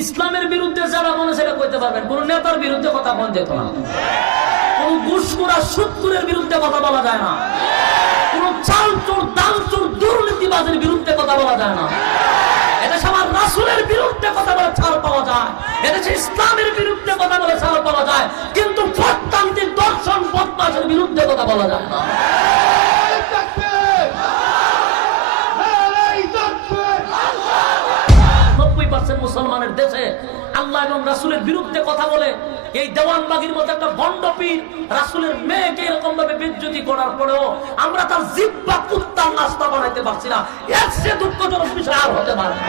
ইসলামের বিরুদ্ধে যারা মনে সেটা কইতে পারবেন, কোন নেতার বিরুদ্ধে কথা বলা যেত না, কোন ঘুষখোর সুদখোরের বিরুদ্ধে কথা বলা যায় না, কোন চাল চোর দাল চোর দুর্নীতিবাজের বিরুদ্ধে কথা বলা যায় না। এদেশে আমার রাসূলের বিরুদ্ধে কথা বলে ছাড় পাওয়া যায়, এদেশে ইসলামের বিরুদ্ধে কথা বলে ছাড় পাওয়া যায়, কিন্তু প্রত্যন্ত্রিক দর্শন বদমাশের বিরুদ্ধে কথা বলা যায় না। 90% মুসলমানের দেশে আল্লাহ এবং রাসূলের বিরুদ্ধে কথা বলে এই দেওয়ানবাগির মতো একটা ভণ্ড পীর রাসূলের মেয়েকে এরকম ভাবে বেইজ্জতি করার পরেও আমরা তার জিহ্বা কুত্তার নাস্তা বানাইতে পারছি না। এর চেয়ে দুঃখজনক বিষয় আর হতে পারে না।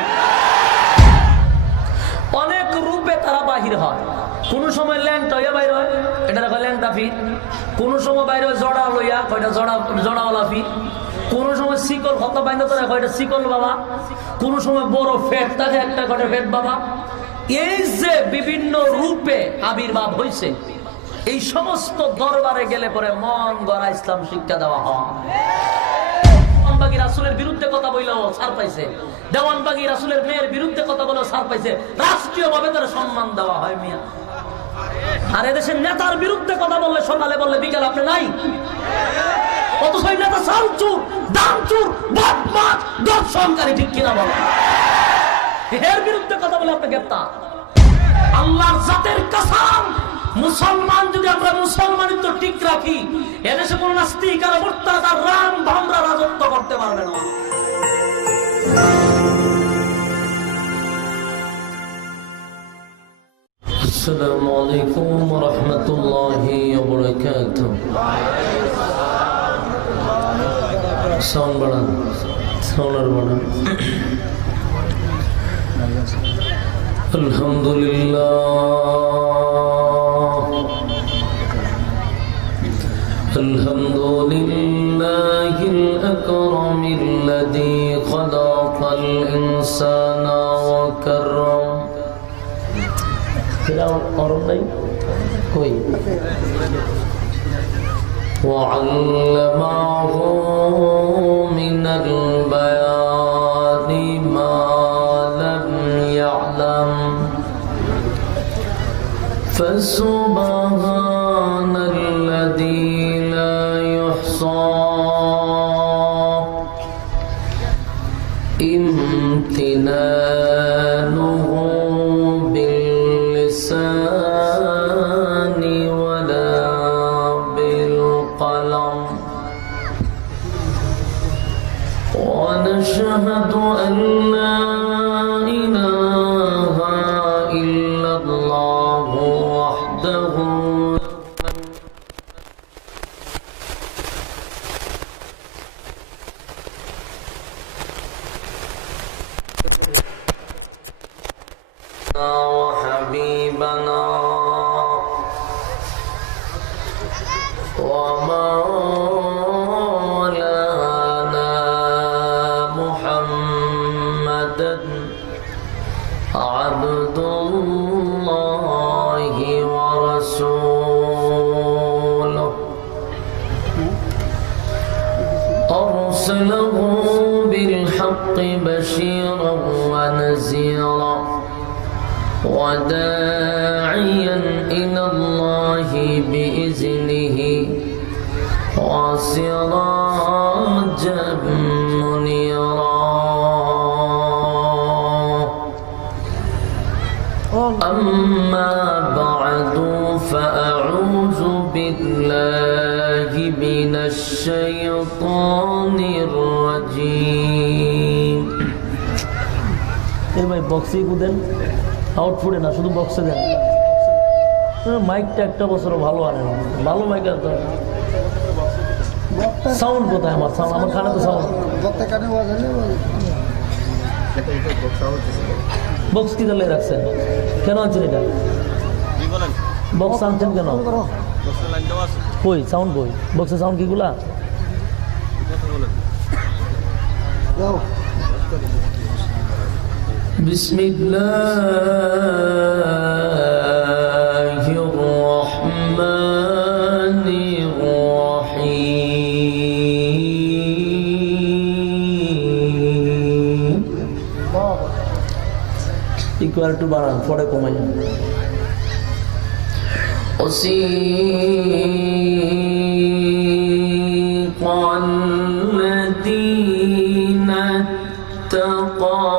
অনেক রূপে তারা বাহির হয়, কোন সময় ল্যাংটা হইয়া বাইর হয়, এটা দেখো ল্যাংটা ফির, কোন সময় বাইরে জড়া লইয়া কয়টা জড়াওয়ালা ফির, কোন সময় শিকল হত বাইন্দা তো কয়টা শিকল বাবা, কোন সময় বড় ফেট থাকে একটা কয়টা ফেট বাবা। এই যে বিভিন্ন রূপে আবির্ভাব হয়েছে, এই সমস্ত দরবারে গেলে পরে মন গড়া ইসলাম শিক্ষা দেওয়া হয়। দেওয়ানবাগী রাসূলের বিরুদ্ধে কথা বললেও ছাড় পাইছে, দেওয়ানবাগী রাসূলের মেয়ের বিরুদ্ধে কথা বলেও ছাড় পাইছে, রাষ্ট্রীয়ভাবে তার সম্মান দেওয়া হয় মিয়া। আর এদেশের নেতার বিরুদ্ধে কথা বললে সকালে বললে বিকেল আপনি নাই, অথচ নেতা চালচুর দামচুর বদমাশ দর্শনকারী, ঠিক কিনা বলেন? এর বিরুদ্ধে কথা বলে আপনি গ্রেফতার। আল্লাহর জাতের কসম, মুসলমান যদি আমরা মুসলমানিত্ব ঠিক রাখি, এদেশে কোন নাস্তিক আর মুরতাদ আর রাম ভামরা রাজত্ব করতে পারবে না। আসসালামু আলাইকুম ওয়া রাহমাতুল্লাহি ওয়া বারাকাতুহু। সাউন্ড বাড়ান, সাউন্ড বাড়ান। আলহামদুলিল্লাহ, আলহামদুলিল্লাহিল আকরামিল্লাযী খালাকাল ইনসানা ওয়া কাররাম। ফিরাও অরব নাই কই وعلمه من البيان ما لم يعلم فسبحان الذي لا يحصى امتنانه باللسان ولا بالقلم ونشهد أن لا إله إلا الله وحده وحبيبنا ومولانا محمدا عبد الله ورسوله أرسله بالحق بشيرا ونذيرا وداعيا إلى الله بإذنه وسراجا منيرا أما بعد فأعوذ بالله من الشيطان الرجيم। এই ভাই বক্সে দেন, আউটফুটে না, শুধু বক্সে দেন। মাইকটা একটা বছর ভালো আনে না, ভালো মাইক আছে। সাউন্ড কোথায় আমার? সাউন্ড আমার কানে তো সাউন্ড। বক্স কি দলে রাখছেন? কেন আনছেন এটা? বক্স আনছেন কেন? কই সাউন্ড কই? বক্সে সাউন্ড কিগুলা? বিসমিল্লাহির রহমানির রহিম। সিকোয়ার একটু বাড়ান, পরে কমাই। وسيق الذين اتقوا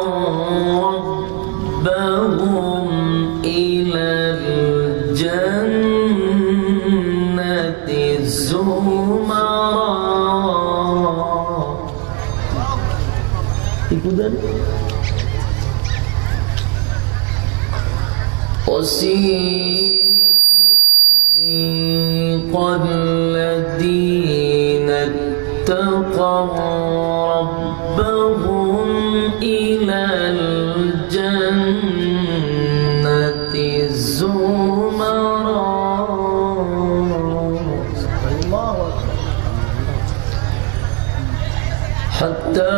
ربهم إلى الجنة زمرا. وسيق الذين اتقوا ربهم إلى الجنة زمرا حتى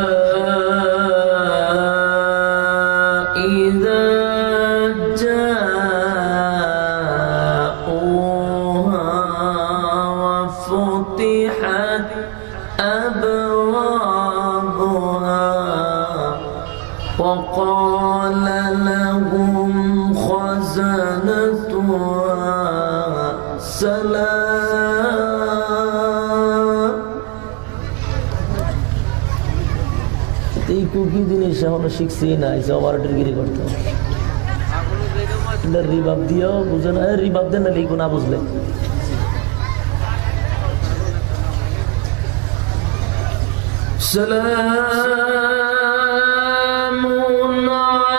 إذا فتحت أبوابها وقال لهم خزنتها سلام. এই কুকি জিনিস এখনো শিখছি না, এসে অপারেটর গিরি করতে রিবাব দিয়েও বুঝে না, রিবাব দেন না লিখো না বুঝলে। سلام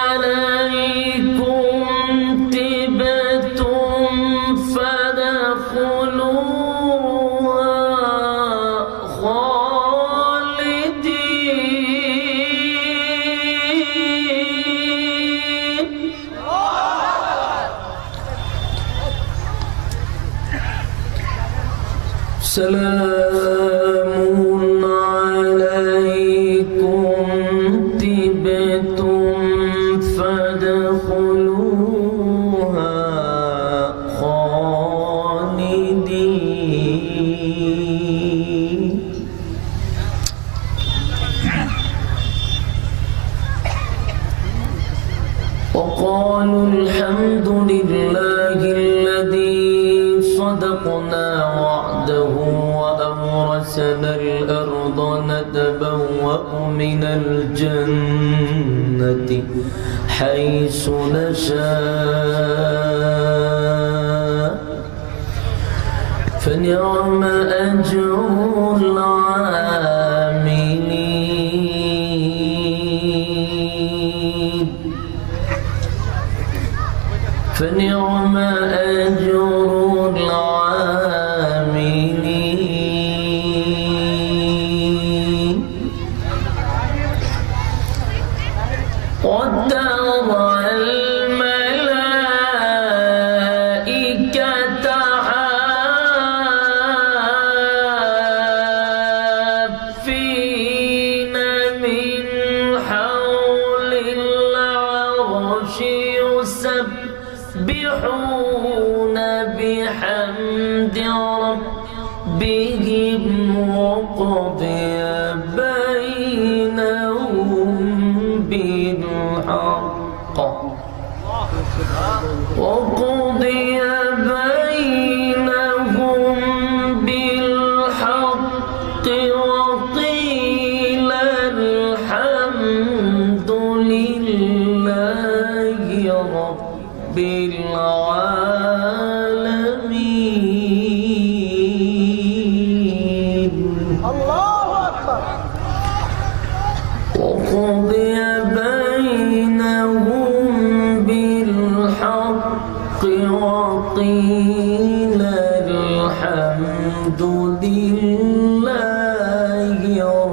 عليكم طبتم فادخلوها خالدين. سلام عليكم طبتم فادخلوها خالدين. وقالوا الحمد لله الذي صدقنا وعده وأورثنا الأرض نتبوأ من الجنة حيث نشاء فنعم أجر العاملين. فنعم أجر العاملين. وترى الملائكة حافين من حول العرش يسبحون بحمد ربهم وقضي بينهم بالحق وقضي بينهم بالحق وقيل الحمد لله رب العالمين. الله أكبر. وقضي بينهم بالحق وقيل الحمد لله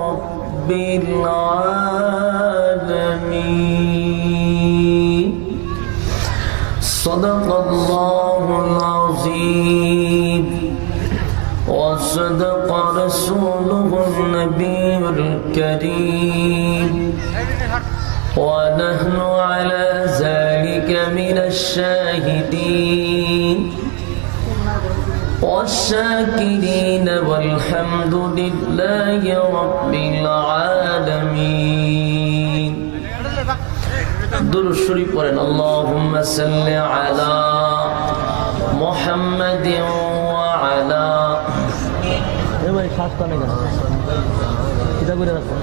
رب العالمين. صدق الله العظيم وصدق رسوله النبي الكريم ونحن على ذلك من الشاهدين والشاكرين والحمد لله رب العالمين. দুরূদ শরীফ পড়েন। আল্লাহুম্মা সাল্লি আলা মুহাম্মাদিন ওয়া আলা ভাই শ্বাস টানে কেন এটা করে রাখো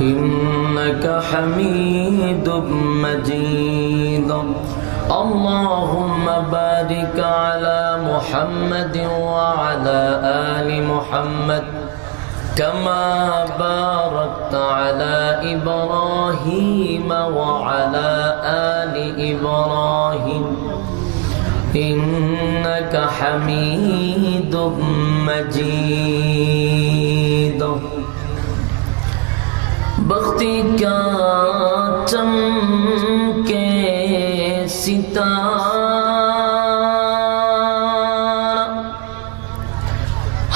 إنك حميد مجيد اللهم بارك على محمد وعلى آل محمد كما باركت على إبراهيم وعلى آل إبراهيم إنك حميد مجيد बख्ती क्या चमके सितारा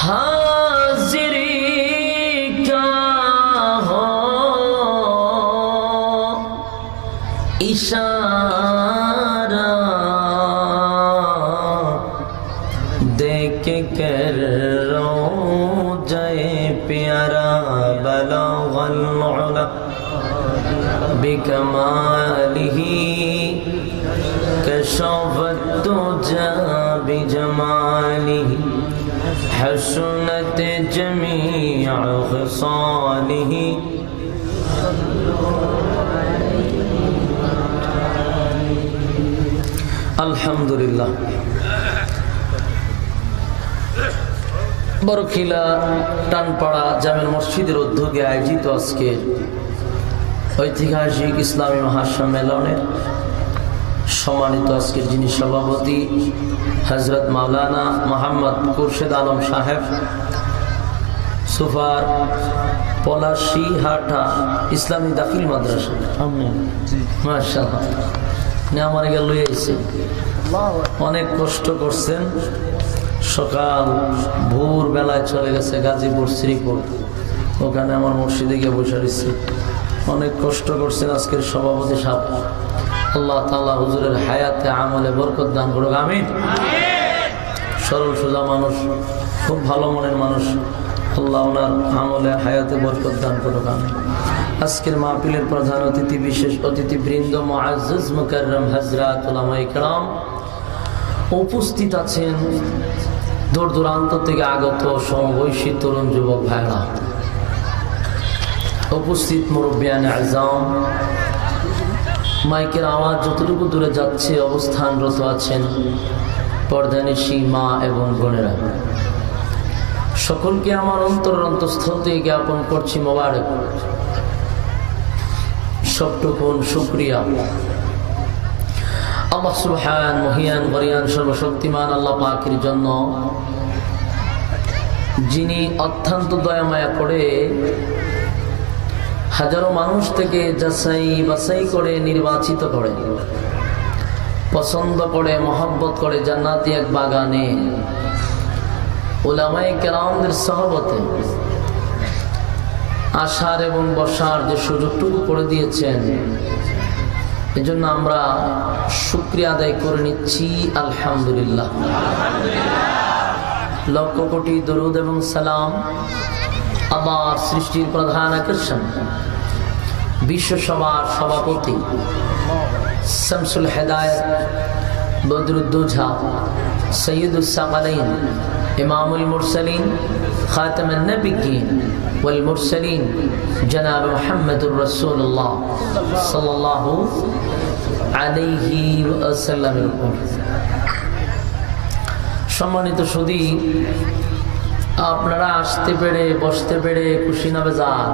हाजिरी क्या हो इशारा देख कर रो जय प्यारा बलगल بكماله كشف الدجى بجماله حسنت جميع خصاله الحمد لله বরখিলা টানপাড়া জামে মসজিদের উদ্যোগে আয়োজিত আজকে ঐতিহাসিক ইসলামী মহাসম্মেলনের সম্মানিত আজকের যিনি সভাপতি হযরত মাওলানা মোহাম্মদ খুরশেদ আলম সাহেব সুফার পলাশী হাটা ইসলামী দাখিল মাদ্রাসা মাশাআল্লাহ আমার গেল লইছে অনেক কষ্ট করছেন সকাল ভোর বেলায় চলে গেছে গাজীপুর শ্রীপুর ওখানে আমার মসজিদে গিয়ে বসে রয়েছে অনেক কষ্ট করছেন আজকের সভাপতি সাহেব আল্লাহ তাআলা হুজুরের হায়াতে আমলে বরকত দান করুক আমিন সরল সোজা মানুষ খুব ভালো মনের মানুষ আল্লাহ ওনার আমলে হায়াতে বরকত দান করুক আমিন আজকের মাহফিলের প্রধান অতিথি বিশেষ অতিথিবৃন্দ মুআজ্জাজ মুকাররম হযরত উলামায়ে কেরাম উপস্থিত আছেন দূর দূরান্ত থেকে আগত সমবয়সী তরুণ যুবক ভাইরা উপস্থিত মুরব্বিয়ানে আযম মাইকের আওয়াজ যতটুকু দূরে যাচ্ছে অবস্থানরত আছেন পর্দানিশী মা এবং বোনেরা সকলকে আমার অন্তরস্থল থেকে জ্ঞাপন করছি মোবারক সবটুকুন শুকরিয়া আল্লাহ সুবহান মহিয়ান গরিয়ান সর্বশক্তিমান আল্লাহ পাকের জন্য যিনি অত্যন্ত দয়া মায়া করে হাজারো মানুষ থেকে যাচাই বাছাই করে নির্বাচিত করে পছন্দ করে মহব্বত করে জান্নাতি এক বাগানে উলামায়ে কেরামদের সহবতে আসার এবং বসার যে সুযোগটুকু করে দিয়েছেন এজন্য আমরা শুকরিয়া আদায় করে নিচ্ছি আলহামদুলিল্লাহ লক্ষ কোটি দরুদ এবং সালাম আমার সৃষ্টির প্রধান আকর্ষণ বিশ্বসভার সভাপতি শামসুল হেদায়েত বদরুদ্দোজা সৈয়দুস সাকালাইন ইমামুল মুরসালিন খাতামুন নবিয়্যিন ওয়াল মুরসালিন জনাব মুহাম্মদুর রাসূলুল্লাহ সাল্লাল্লাহু আলাইহি ওয়াসাল্লামের উপর সম্মানিত সুধী আপনারা আসতে পেরে বসতে পেরে খুশি না বেজার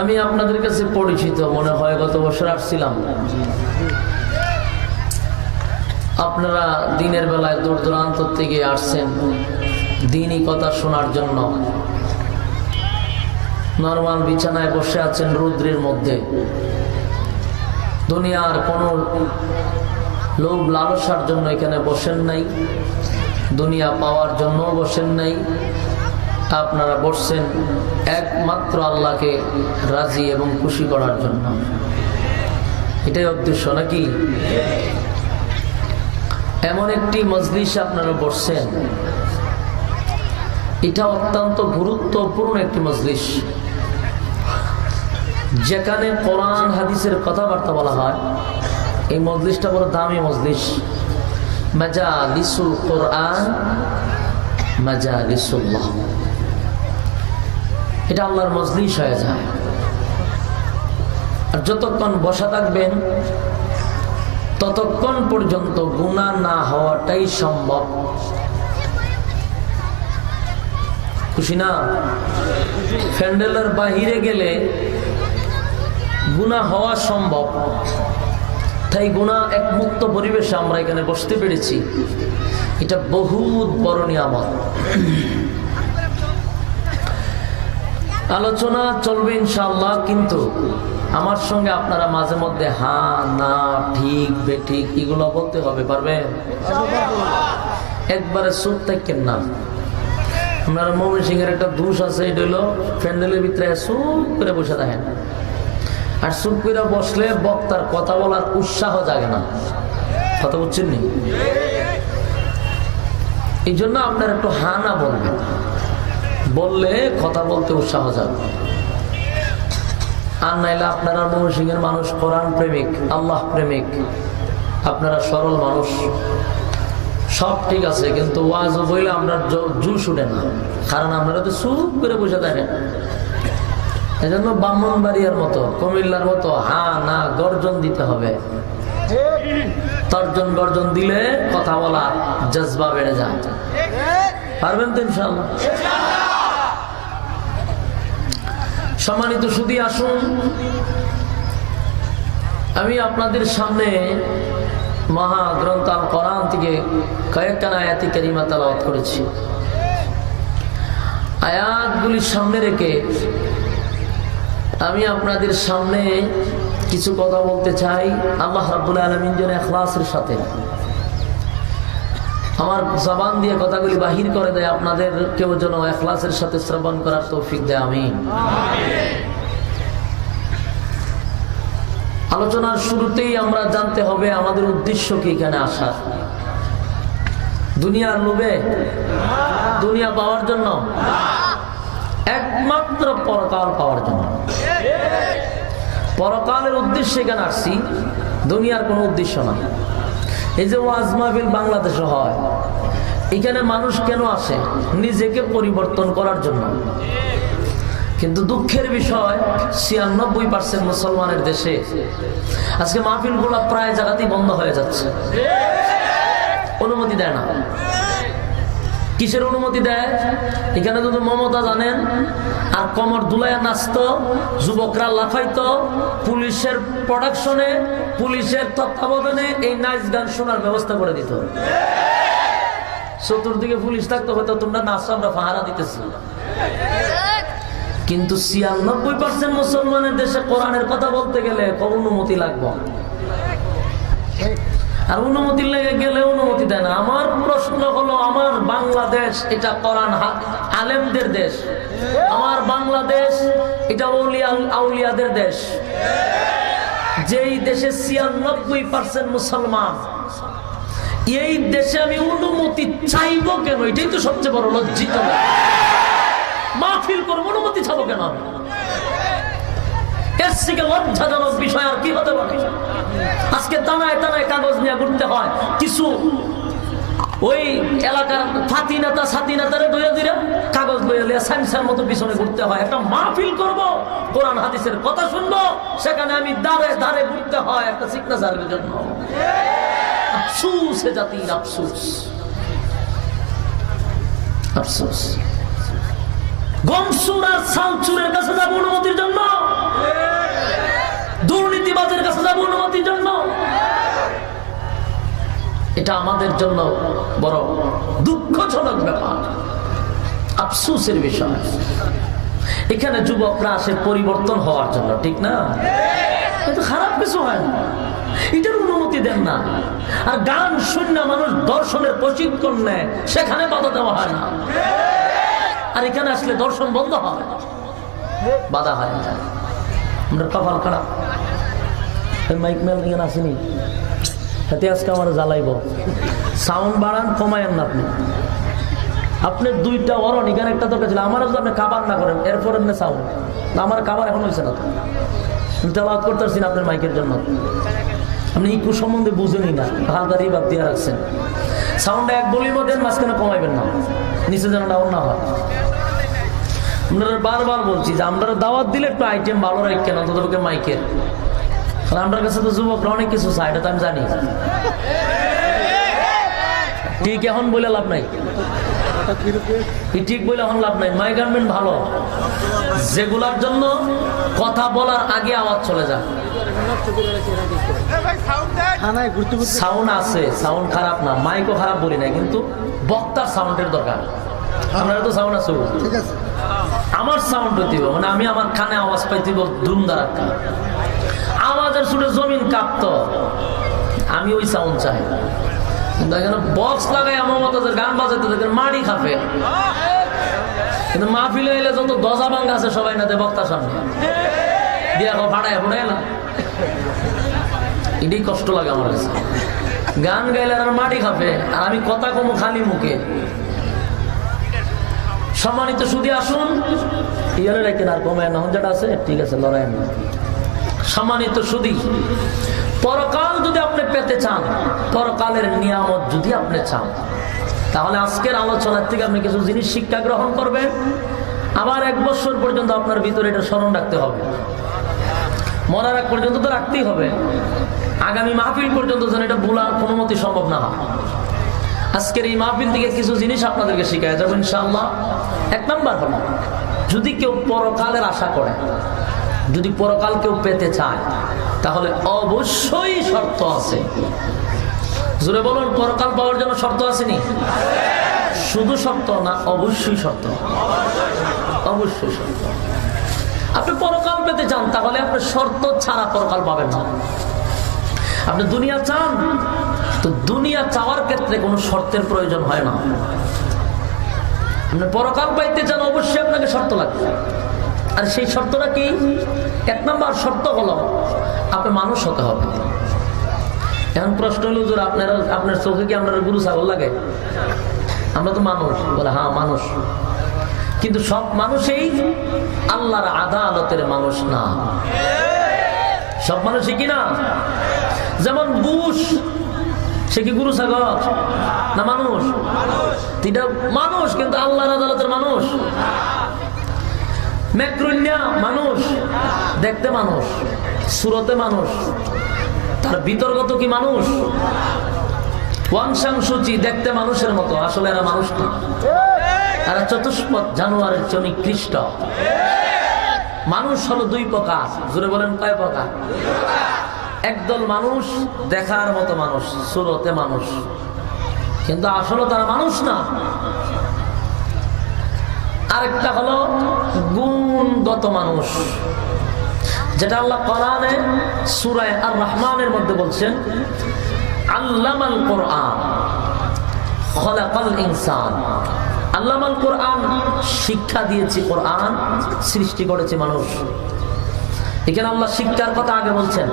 আমি আপনাদের কাছে পরিচিত মনে হয় গত বছর আসছিলাম আপনারা দিনের বেলায় দূর দূরান্ত থেকে আসছেন দিনই কথা শোনার জন্য নরমাল বিছানায় বসে আছেন রৌদ্রের মধ্যে দুনিয়ার কোনো লোভ লালসার জন্য এখানে বসেন নাই দুনিয়া পাওয়ার জন্য বসেন নাই আপনারা বসছেন একমাত্র আল্লাহকে রাজি এবং খুশি করার জন্য, এটাই উদ্দেশ্য নাকি? এমন একটি মজলিসে আপনারা বসছেন, এটা অত্যন্ত গুরুত্বপূর্ণ একটি মজলিস, যেখানে কোরআন হাদিসের কথাবার্তা বলা হয়। এই মজলিসটা বড় দামি মজলিস, মাজালিসুল কোরআন, মাজালিসুল্লাহ। এটা আল্লাহর মজলিস হয়ে যায়। আর যতক্ষণ বসা থাকবেন ততক্ষণ পর্যন্ত গুনাহ না হওয়াটাই সম্ভব। খুশি না? প্যান্ডেলের বাহিরে গেলে গুনাহ হওয়া সম্ভব, তাই গুনাহ এক মুক্ত পরিবেশে আমরা এখানে বসতে পেরেছি, এটা বহুত বড় নিয়ামত। আলোচনা চলবে ইনশাআল্লাহ, কিন্তু আমার সঙ্গে আপনারা মাঝে মধ্যে হ্যাঁ না ঠিক বেঠিক এগুলো বলতে হবে, পারবেন? একবারে চুপ থাকেন না। আপনারা ময়মনসিংহের একটা দোষ আছে, এটা হলো প্যান্ডেলের ভিতরে চুপ করে বসে থাকেন, আর চুপ করে বসলে বক্তার কথা বলার উৎসাহ জাগে না। কথা বুঝছেন নি? এই জন্য আপনারা একটু হ্যাঁ না বলবেন, বললে কথা বলতে উৎসাহ যাবে। আর নাইলে আপনারা ময়মনসিংহের মানুষ কোরআন প্রেমিক, আল্লাহ প্রেমিক, আপনারা সরল মানুষ, সব ঠিক আছে, কিন্তু ওয়াজ বইলে আমরা জুস উঠে না, কারণ আপনারা তো চুপ করে বসে থাকেন। এই জন্য ব্রাহ্মণবাড়িয়ার মতো, কুমিল্লার মতো হ্যাঁ না গর্জন দিতে হবে। তর্জন গর্জন দিলে কথা বলা জজবা বেড়ে যায়। পারবেন তো ইনশাআল্লাহ? সম্মানিত সুধী, আসুন আমি আপনাদের সামনে মহাগ্রন্থ আল কোরআন থেকে কয়েকখানা আয়াতি কারিমা তেলাওয়াত করেছি। আয়াতগুলি সামনে রেখে আমি আপনাদের সামনে কিছু কথা বলতে চাই। আল্লাহ রাব্বুল আলামিন যেন ইখলাসের সাথে আমার জবান দিয়ে কথাগুলি বাহির করে দেয়, আপনাদের কেউ যেন ইখলাসের সাথে শ্রবণ করার তৌফিক দেয়। আমিন। আলোচনার শুরুতেই আমরা জানতে হবে আমাদের উদ্দেশ্য কি এখানে আসা। দুনিয়ার লোভে, দুনিয়া পাওয়ার জন্য, একমাত্র পরকাল পাওয়ার জন্য। পরকালের উদ্দেশ্যে এখানে আসছি, দুনিয়ার কোনো উদ্দেশ্য না। এই যে ওয়াজ মাহফিল বাংলাদেশে হয়, এখানে মানুষ কেন আসে? নিজেকে পরিবর্তন করার জন্য। কিন্তু দুঃখের বিষয় ৯৬% মুসলমানের দেশে আজকে মাহফিল গুলো প্রায় জায়গাতেই বন্ধ হয়ে যাচ্ছে, অনুমতি দেয় না। কিসের অনুমতি দেয়? এখানে যদি মমতা জানেন আর কমর দুলাইয়া নাচত, যুবকরা লাফাইত, পুলিশের প্রোডাকশনে, পুলিশের তত্ত্বাবধানে এই নাচ গান শোনার ব্যবস্থা করে দিত। চতুর্দিকে পুলিশ থাকতো, হয়তো তোমরা নাচো, আমরা পাহারা দিতেছি। কিন্তু ৯৬% মুসলমানের দেশে কোরআনের কথা বলতে গেলে অনুমতি লাগবে, আর অনুমতি লেগে গেলে অনুমতি দেয় না। আমার প্রশ্ন হলো, আমার বাংলাদেশ এটা কোরআন আলেমদের দেশ, আমার বাংলাদেশ এটা আউলিয়াদের দেশ। যেই দেশে ৯৬% মুসলমান, এই দেশে আমি অনুমতি চাইবো কেন? এটাই তো সবচেয়ে বড় লজ্জিত। মাহফিল করবো, অনুমতি চাবো কেন? আমি এর থেকে লজ্জাজনক বিষয় আর কি হতে পারে? আজকে দানায় দানায় কাগজ নিয়ে ঘুরতে হয়। কিছু ওই এলাকার ফাতি নেতা সাথী নেতারে দইয়া দিরা কাগজ লইয়া সাইন্সের মতো পিছনে ঘুরতে হয়। একটা মাহফিল করব, কোরআন হাদিসের কথা শুনবো, সেখানে আমি দাঁড়ে দাঁড়ে ঘুরতে হয় একটা সিগনেচারের জন্য। আফসোস, এ জাতির আফসোস, আফসোস। গমসুর আর সাউচুরের কাছে যাবো অনুমতির জন্য, দুর্নীতিবাজের কাছে যাবো অনুমতির জন্য। এটা আমাদের জন্য বড় দুঃখজনক ব্যাপার, আফসোসের বিষয়। এখানে যুবকরা আসে পরিবর্তন হওয়ার জন্য, ঠিক না? এটা খারাপ কিছু হয় না, এটার অনুমতি দেন না। আর গান শূন্য মানুষ দর্শনের প্রশিক্ষণ নেয়, সেখানে বাধা দেওয়া হয় না। আর এখানে আসলে দর্শন বন্ধ হয়, বাধা হয়। আমরা কপাল খারাপ, মাইক ম্যান এখানে আসেনি, হাতে আজকে আমার জ্বালাইব। সাউন্ড বাড়ান, কমায়েন না আপনি। আপনার দুইটা অরণ এখানে একটা দরকার ছিল, আমারও যদি আপনি কাবার না করেন এরপর সাউন্ড, আমার কাবার এখন হয়েছে না তো, তেলাওয়াত করতে পারছি না আপনার মাইকের জন্য। আপনি ইকু সম্বন্ধে বুঝেনি না, হালকা দিয়ে বাদ দিয়ে রাখছেন। সাউন্ডটা এক বলির মধ্যে মাঝখানে কমাইবেন না, নিচে যেন ডাউন না হয়। আপনারা বারবার বলছি যে আমরা দাওয়াত দিলে একটু আইটেম ভালো রাখেন অন্তত মাইকের, কারণ আমার কাছে তো যুবকরা অনেক কিছু চাই, এটা তো আমি জানি। ঠিক এখন বলে লাভ নাই, ঠিক বলে এখন লাভ নাই। মাইক আনবেন ভালো, যেগুলার জন্য কথা বলার আগে আওয়াজ চলে যায়। সাউন্ড আছে, সাউন্ড খারাপ না, মাইকও খারাপ বলি না, কিন্তু বক্তার সাউন্ডের দরকার। আপনারা তো সাউন্ড আছে, আমার সাউন্ড দিব, মানে আমি আমার কানে আওয়াজ পাইতেব ধুমধার, আওয়াজের সুরে জমিন কাঁপতো, আমি ওই সাউন্ড চাই। কিন্তু এখানে বক্স লাগাই আমার মতো গান বাজাতে দেখেন মাড়ি খাপে, কিন্তু মাহফিলে এলে যত দজা ভাঙ্গা আছে সবাই না বক্তার সামনে দিয়া ফাটায় ফুটায় না, এটাই কষ্ট লাগে আমার কাছে। গান গাইলে আর মাটি খাবে, আর আমি কথা কমু খালি মুখে। সম্মানিত সুধী আসুন, ইয়ারে রাখেন আর কমায় না, যেটা আছে ঠিক আছে, লড়াই না। সম্মানিত সুধী, পরকাল যদি আপনি পেতে চান, পরকালের নিয়ামত যদি আপনি চান, তাহলে আজকের আলোচনার থেকে আপনি কিছু জিনিস শিক্ষা গ্রহণ করবেন। আবার 1 বছর পর্যন্ত আপনার ভিতরে এটা স্মরণ রাখতে হবে, মরার আগ পর্যন্ত তো রাখতেই হবে, আগামী মাহফিল পর্যন্ত যেন এটা ভুলা কোনো মতে সম্ভব না হয়। আজকের এই মাহফিল থেকে কিছু জিনিস আপনাদেরকে শিখাই যাবো ইনশাআল্লাহ। 1 নাম্বার হলো, যদি কেউ পরকালের আশা করে, যদি পরকাল কেউ পেতে চায়, তাহলে অবশ্যই শর্ত আছে। জোরে বলুন, পরকাল পাওয়ার জন্য শর্ত আসেনি? শুধু শর্ত না, অবশ্যই শর্ত, অবশ্যই শর্ত। আপনি পরকাল পেতে চান, তাহলে আপনি শর্ত ছাড়া পরকাল পাবেন না। আপনি দুনিয়া চান, তো দুনিয়া চাওয়ার ক্ষেত্রে কোনো শর্তের প্রয়োজন হয় না। আপনি পরকাল পাইতে চান, অবশ্যই আপনাকে শর্ত লাগবে। আর সেই শর্তটা কি? 1 নাম্বার শর্ত হলো আপনি মানুষ হতে হবে। এখন প্রশ্ন হলো, আপনার চোখে কি আপনার গরু ছাগল লাগে? আমরা তো মানুষ, বলে হ্যাঁ মানুষ, কিন্তু সব মানুষই আল্লাহর আদালতের মানুষ না। সব মানুষই কি না? যেমন বুশ, সে কি গরু ছাগল না মানুষ? এটা মানুষ, কিন্তু আল্লাহর আদালতের মানুষ। মেক্রুন্যা মানুষ, দেখতে মানুষ, সুরতে মানুষ, তার বিতর্গত কি মানুষ? ওয়াংশাংশুচি, দেখতে মানুষের মতো, আসলে এরা মানুষ না, এরা চতুষ্পদ জানোয়ারের চেয়ে নিকৃষ্ট। মানুষ হলো 2 প্রকার। জোরে বলেন, কয় প্রকার? একদল মানুষ দেখার মতো মানুষ, সুরতে মানুষ, কিন্তু আসলে তারা মানুষ না। আরেকটা হলো গুণগত মানুষ, যেটা আল্লাহ কোরআনে সূরা আর রহমানের মধ্যে বলছেন, আল্লামাল কোরআন খলাকাল ইনসান। আল্লামাল কোরআন, শিক্ষা দিয়েছি, কোরআন সৃষ্টি করেছে মানুষ। এখানে আল্লাহ শিক্ষার কথা আগে বলছেন,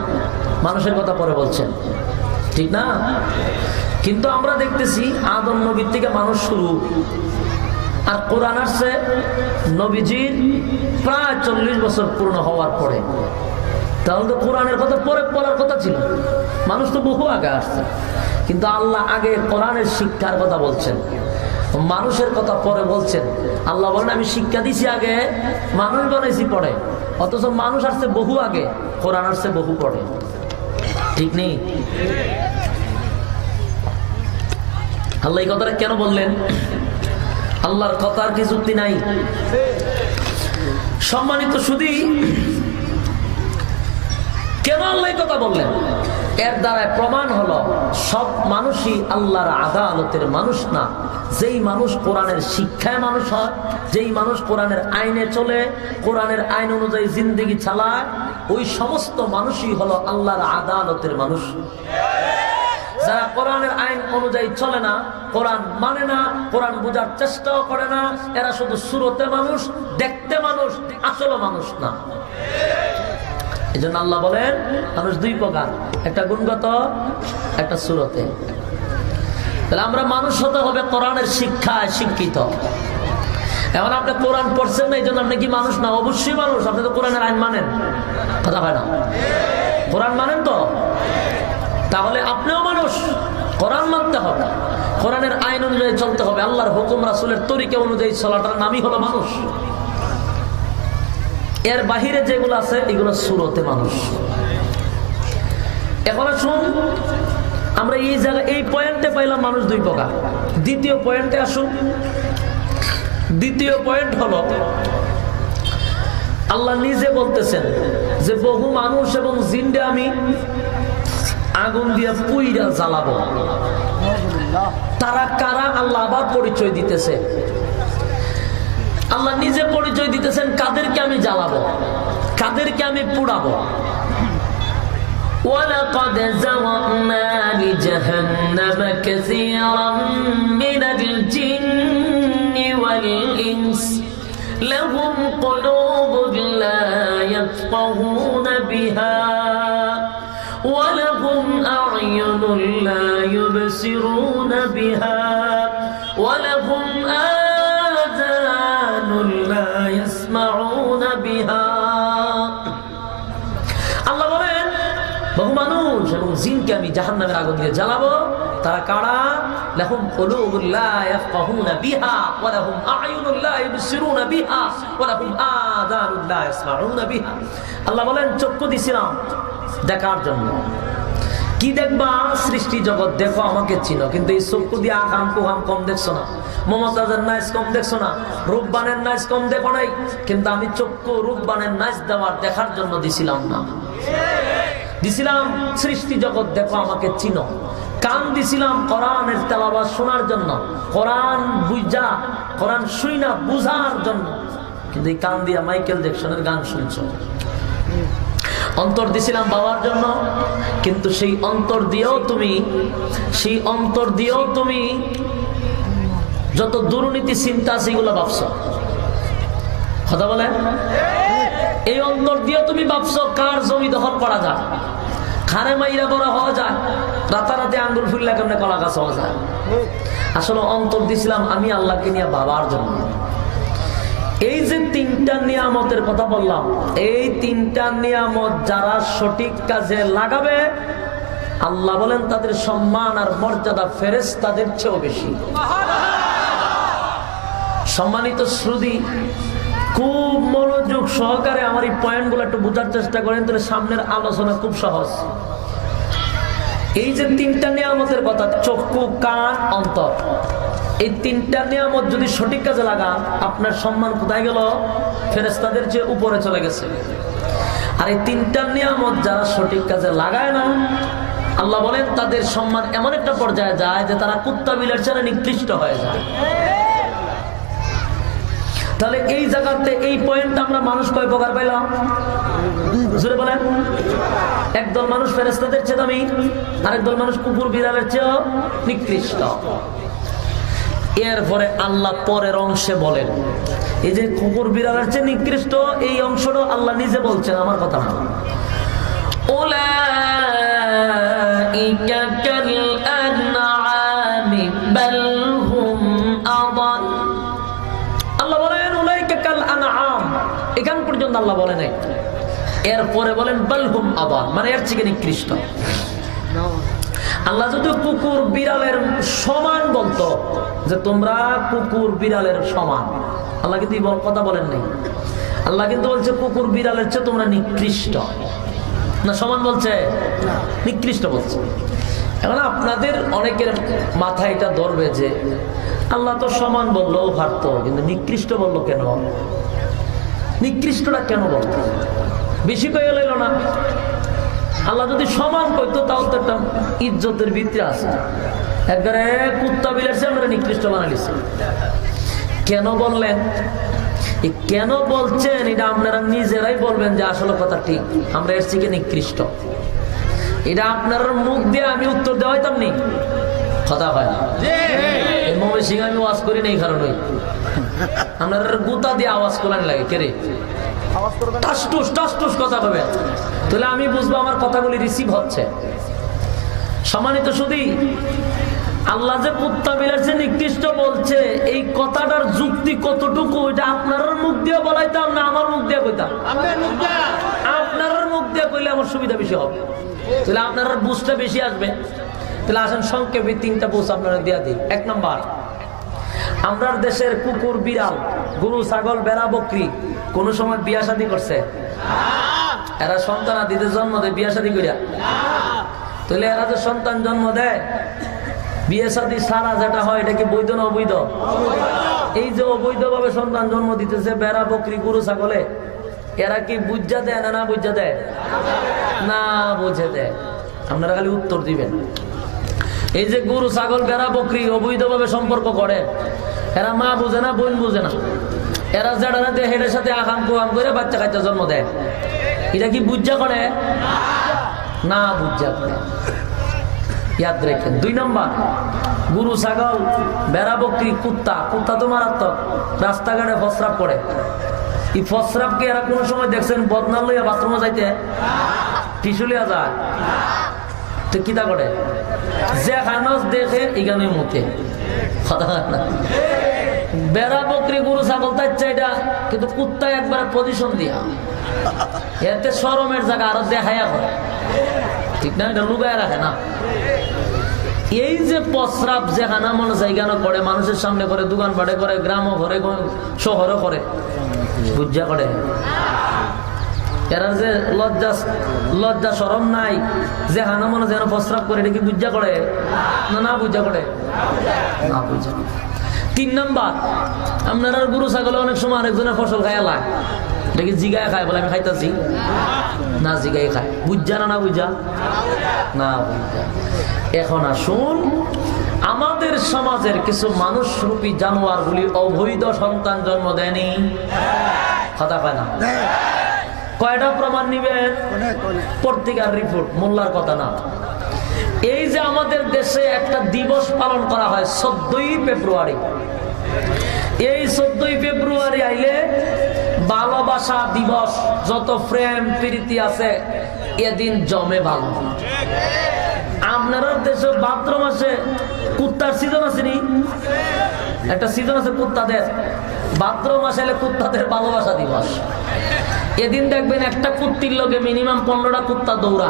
মানুষের কথা পরে বলছেন, ঠিক না? কিন্তু আমরা দেখতেছি আদম নবীর থেকে মানুষ শুরু, আর কোরআন আসছে নবীজির প্রায় 40 বছর পূর্ণ হওয়ার পরে। তাহলে তো কোরআনের কথা পরে বলার কথা ছিল, মানুষ তো বহু আগে আসছে। কিন্তু আল্লাহ আগে কোরআনের শিক্ষার কথা বলছেন, মানুষের কথা পরে বলছেন। আল্লাহ বলেন আমি শিক্ষা দিছি আগে, মানুষ বানাইছি পরে, অথচ মানুষ আসছে বহু আগে, কোরআন আসছে বহু পরে। ঠিক নেই? আল্লাহ এই কথাটা কেন বললেন? আল্লাহর কথার কি যুক্তি নাই? সম্মানিত সুধী, কেন আল্লাহ এই কথা বললেন? এর দ্বারা প্রমাণ হলো সব মানুষই আল্লাহর আদালতের মানুষ না। যেই মানুষ কোরআনের শিক্ষায় মানুষ হয়, যেই মানুষ কোরআনের আইনে চলে, কোরআনের আইন অনুযায়ী জিন্দেগি চালায়, ওই সমস্ত মানুষই হলো আল্লাহর আদালতের মানুষ। যারা কোরআনের আইন অনুযায়ী চলে না, কোরআন মানে না, কোরআন বোঝার চেষ্টাও করে না, এরা শুধু সুরতে মানুষ, দেখতে মানুষ, আসলে মানুষ না। এই জন্য আল্লাহ বলেন মানুষ দুই প্রকার, একটা গুণগত, একটা সুরতে। তাহলে আমরা মানুষ হতে হবে কোরআনের শিক্ষায় শিক্ষিত। এখন আপনি কোরআন পড়ছেন না, এই জন্য আপনি কি মানুষ না? অবশ্যই মানুষ। আপনি তো কোরআনের আইন মানেন, কথা হয় না? কোরআন মানেন তো, তাহলে আপনিও মানুষ। কোরআন মানতে হবে, কোরআনের আইন অনুযায়ী চলতে হবে, আল্লাহর হুকুম রাসূলের তরিকা অনুযায়ী চলাটার নামই হলো মানুষ। এর বাহিরে যেগুলো আছে এগুলো সুরতে মানুষ। এখন আসুন আমরা এই জায়গায় এই পয়েন্টে পাইলাম মানুষ দুই প্রকার। দ্বিতীয় পয়েন্টে আসুন। দ্বিতীয় পয়েন্ট হলো আল্লাহ নিজে বলতেছেন যে বহু মানুষ এবং জিনকে আমি আগুন দিয়ে পুইরা জ্বালাবো। তারা কারা? আল্লাহ আবার পরিচয় দিতেছে। আল্লাহ নিজে পরিচয় দিতেছেন কাদেরকে আমি জ্বালাবো, কাদেরকে আমি পুড়াবো। وَلَقَدْ زَرَعْنَا لِجَهَنَّمَ كَثِيرًا مِنَ الْجِنِّ وَالْإِنسِ لَهُمْ قُلُوبٌ لَا يَفْقَهُونَ بِهَا وَلَهُمْ أَعْيُنٌ لَا يُبْصِرُونَ بِهَا وَلَهُمْ آذَانٌ لَا يَسْمَعُونَ بِهَا। আল্লাহ বলেন বহু মানুষ এবং জিনকে আমি জাহান্নামের আগুন দিয়ে জ্বালাবো। তারা কারা? লাহুম কুলুবুন লা ইয়াফকাহুনা বিহা ওয়া লাহুম আ'য়ুনুন লা ইবসিরুনা বিহা ওয়া লাহুম আযানুন লা ইয়াসমাউনা বিহা। আল্লাহ বলেন চক্ষু দিছিলাম দেখার জন্য। কি দেখবা? সৃষ্টি জগৎ দেখো, আমাকে চিনো। কিন্তু এই চক্ষু দিয়ে আকাম কুহাম কম দেখছো না, মমতাজের নাচ কম দেখছো না, রূপবানের নাচ কম দেখো নাই। কিন্তু আমি চক্ষু রূপবানের নাচ দেওয়ার দেখার জন্য দিছিলাম না, দিছিলাম সৃষ্টি জগৎ দেখো, আমাকে চিনো। কান দিছিলাম কোরআনের তেলাওয়াত শোনার জন্য, কোরআন বুঝা, কোরআন শুই না বুঝার জন্য। কিন্তু এই কান দিয়া মাইকেল জ্যাকসনের গান শুনছো। অন্তর দিছিলাম বাবার জন্য, কিন্তু সেই অন্তর দিয়েও তুমি যত দুর্নীতি চিন্তা সেগুলো ভাবছো, কথা বলে। এই অন্তর দিয়ে তুমি ভাবছো কার জমি দখল করা যায়, খারে মাইরা বড় হওয়া যায়, রাতারাতি আঙ্গুল ফুললে কেমনে কলা গাছ হওয়া যায়। আসলে অন্তর দিছিলাম আমি আল্লাহকে নিয়ে বাবার জন্য। এই যে তিনটা নিয়ামতের কথা বললাম, এই তিনটা নিয়ামত যারা সঠিক কাজে লাগাবে আল্লাহ বলেন তাদের সম্মান আর মর্যাদা ফেরেশতাদের চেয়েও বেশি। সম্মানিত শ্রুতি, খুব মনোযোগ সহকারে আমার এই পয়েন্টগুলো একটু বোঝার চেষ্টা করেন, তাহলে সামনের আলোচনা খুব সহজ। এই যে তিনটা নিয়ামতের কথা, চক্ষু, কান, অন্তর, এই তিনটা নিয়ামত যদি সঠিক কাজে লাগান আপনার সম্মান কোথায় গেল? ফেরেশতাদের চেয়ে উপরে চলে গেছে। আর এই তিনটা নিয়ামত যারা সঠিক কাজে লাগায় না আল্লাহ বলেন তাদের সম্মান এমন একটা পর্যায়ে যায় যে তারা কুত্তা বিলের চেয়ে নিকৃষ্ট হয়ে যায়। তাহলে এই জায়গাতে এই পয়েন্ট আমরা মানুষ কয় প্রকার পাইলাম? জোরে বলেন। একদল মানুষ ফেরেশতাদের চেয়ে দামি, আরেকদল মানুষ কুকুর বিড়ালের চেয়েও নিকৃষ্ট। এরপরে আল্লাহ পরের অংশে বলেন এই যে কুকুর বিড়ালের চেয়ে নিকৃষ্ট, এই অংশটা আল্লাহ নিজে বলছেন, আমার কথা না। উলাইকা কাল আনআমি বাল হুম আদাল। আল্লাহ বলেন উলাইকা কাল আনআম, এখান পর্যন্ত আল্লাহ বলেন নাই। এরপরে বলেন বাল হুম আদাল, মানে এর থেকে নিকৃষ্ট। আল্লাহ যদি কুকুর বিড়ালের সমান বলতো যে তোমরা কুকুর বিড়ালের সমান, আল্লাহ কিন্তু এই কথা বলেন নাই। আল্লাহ কিন্তু বলছে কুকুর বিড়ালের চেয়ে তোমরা নিকৃষ্ট। না সমান বলছে? নিকৃষ্ট বলছে। এখন আপনাদের অনেকের মাথায় এটা ধরবে যে আল্লাহ তো সমান বললেও পারতো, কিন্তু নিকৃষ্ট বললো কেন? নিকৃষ্টটা কেন বলতো? বেশি কয়ে লইল না? আল্লাহ যদি সমান করতো তাও তো একটা ইজ্জতের ভিতরে আছে। একবারে কুত্তা বিলাসে আমরা নিকৃষ্ট বানাইছি। কেন বললেন? কেন বলছেন এটা আপনারা নিজেরাই বলবেন যে আসলে কথা ঠিক, আমরা এর থেকে নিকৃষ্ট। এটা আপনার মুখ দিয়ে আমি উত্তর দেওয়া হইতাম নি, কথা হয় না। এই মমি সিং আমি ওয়াজ করি না এই কারণে, আপনার গুতা দিয়ে আওয়াজ করানি লাগে, কে রে টাসটুস টাসটুস কথা বলবেন, তাহলে আমি বুঝবো আমার কথাগুলি রিসিভ হচ্ছে। সম্মানিত শুধু আল্লাহ যে কুত্তা বিলাসে নিকৃষ্ট বলছে, এই কথাটার যুক্তি কতটুকু এটা আপনার মুখ দিয়ে বলাইতাম না আমার মুখ দিয়ে কইতাম? আপনার মুখ দিয়ে কইলে আমার সুবিধা বেশি হবে, তাহলে আপনার বুঝটা বেশি আসবে। তাহলে আসেন সংক্ষেপে 3টা বুঝ আপনারা দিয়া দিই। 1 নম্বর, আমরা দেশের কুকুর, বিড়াল, গরু, ছাগল, বেড়া, বকরি কোন সময় বিয়া শাদী করছে? এরা সন্তান আদিতে জন্ম দেয় বিয়া শাদী করিয়া? তাহলে এরা যে সন্তান জন্ম দেয়, বিয়ে শাদী সারা যেটা হয় এটা কি বৈধ না অবৈধ? এই যে অবৈধ ভাবে সন্তান জন্ম দিতেছে বেড়া, বকরি, গরু, ছাগলে, এরা কি বুঝা দেয় না না বুঝা দেয়? না বুঝে দেয়। আপনারা খালি উত্তর দিবেন। এই যে গরু, ছাগল, বেড়া, বকরি অবৈধ ভাবে সম্পর্ক করে, এরা মা বুঝে না, বোন বুঝে না, এরা যারা হেডের সাথে আকাম কুয়াম করে বাচ্চা কাচ্চা জন্ম দেয়, এটা কি বুঝা করে? না বুঝা করে। ইয়াদ রেখেন। 2 নম্বর, গরু, ছাগল, বেড়া, বকরি, কুত্তা, কুত্তা তো মারাত্মক, রাস্তাঘাটে প্রস্রাব করে। এই প্রস্রাবকে এরা কোন সময় দেখছেন বদনাম লইয়া বাথরুমে যাইতে? টিস্যু লিয়া যায় তো কিতা করে? যে খানস দেখে এখানে মতে বেড়া, বকরি, গরু, ছাগল তার চাইটা, কিন্তু কুত্তা একবার পজিশন দিয়া এতে শরমের জায়গা আরো দেখাইয়া করে, ঠিক না? এটা লুকায় রাখে না। এই যে প্রস্রাব যেখানে মনে জায়গানো করে, মানুষের সামনে করে, দোকান পাটে করে, গ্রামও করে, শহরও করে, বুঝা করে। এরা যে লজ্জা শরম নাই, যে হানা মনে যেন প্রস্রাব করে, এটা কি বুঝা করে না না বুঝা করে? না বুঝা। 3 নম্বর, আপনার গরু ছাগলে অনেক সময় আরেকজনের ফসল খাইয়া লায়, এটা কি জিগায় খায়? বলে আমি খাইতাছি না, জিগাই খায়। বুঝা না না বুঝা? না বুঝা। এখন আসুন, আমাদের সমাজের কিছু মানুষ রূপী জানোয়ার গুলি অবৈধ সন্তান জন্ম দেয়নি, কথা পায় না। কয়টা প্রমাণ নিবেন? পত্রিকার রিপোর্ট, মোল্লার কথা না। এই যে আমাদের দেশে একটা দিবস পালন করা হয় 14ই ফেব্রুয়ারি, এই 14ই ফেব্রুয়ারি আইলে ভালোবাসা দিবস, যত প্রেম প্রীতি আছে এদিন জমে ভালো। আপনার দেশে ভাদ্র মাসে কুত্তার সিজন আছে নি? একটা সিজন আছে কুত্তাদের, ভাদ্র মাসে এলে কুত্তাদের ভালোবাসা দিবস। এদিন দেখবেন একটা কুত্তির লোকে মিনিমাম 15টা কুত্তা দৌড়া।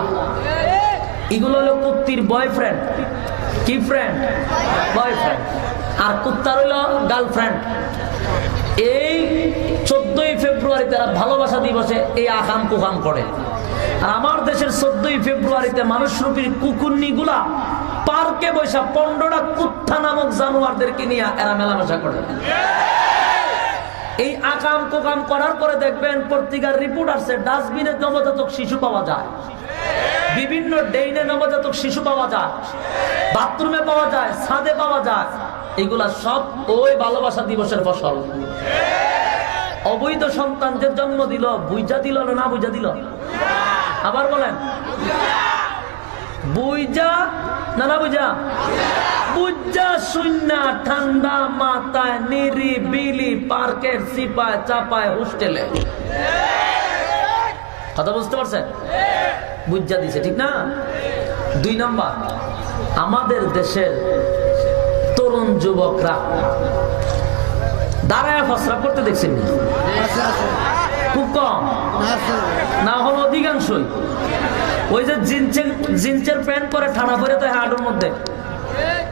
এগুলো হলো কুত্তির বয়ফ্রেন্ড। কি ফ্রেন্ড? বয়ফ্রেন্ড। আর কুত্তার হইল গার্লফ্রেন্ড। এই 14ই ফেব্রুয়ারি তারা ভালোবাসা দিবসে এই আকাম কুকাম করে। আর আমার দেশের 14ই ফেব্রুয়ারিতে মানুষ রূপীর কুকুরনি গুলা পার্কে বৈশা 15টা কুত্তা নামক জানোয়ারদেরকে নিয়ে এরা মেলামেশা করে। এই আকাম কুকাম করার পরে দেখবেন পত্রিকার রিপোর্ট আসছে, ডাস্টবিনে নবজাতক শিশু পাওয়া যায়, বিভিন্ন ড্রেইনে নবজাতক শিশু পাওয়া যায়, বাথরুমে পাওয়া যায়, ছাদে পাওয়া যায়। এগুলা সব ওই ভালোবাসা দিবসের ফসল। অবৈধ সন্তানদের জন্ম দিল, বুঝা দিল না না বুঝা দিল? আবার বলেন, বুঝা না না বুঝা? বুঝা শূন্য ঠান্ডা মাথায় নিরিবিলি পার্কের সিপায় চাপায় হোস্টেলে। কথা বুঝতে পারছেন? বুঝা দিছে, ঠিক না? 2 নম্বর, আমাদের দেশের তরুণ যুবকরা দাঁড়ায় প্রস্রাব করতে দেখছেন? খুব কম না হল অধিকাংশই। ওই যে জিন্সের প্যান্ট পরে ঠাড়া পরে তো হাঁটুর মধ্যে,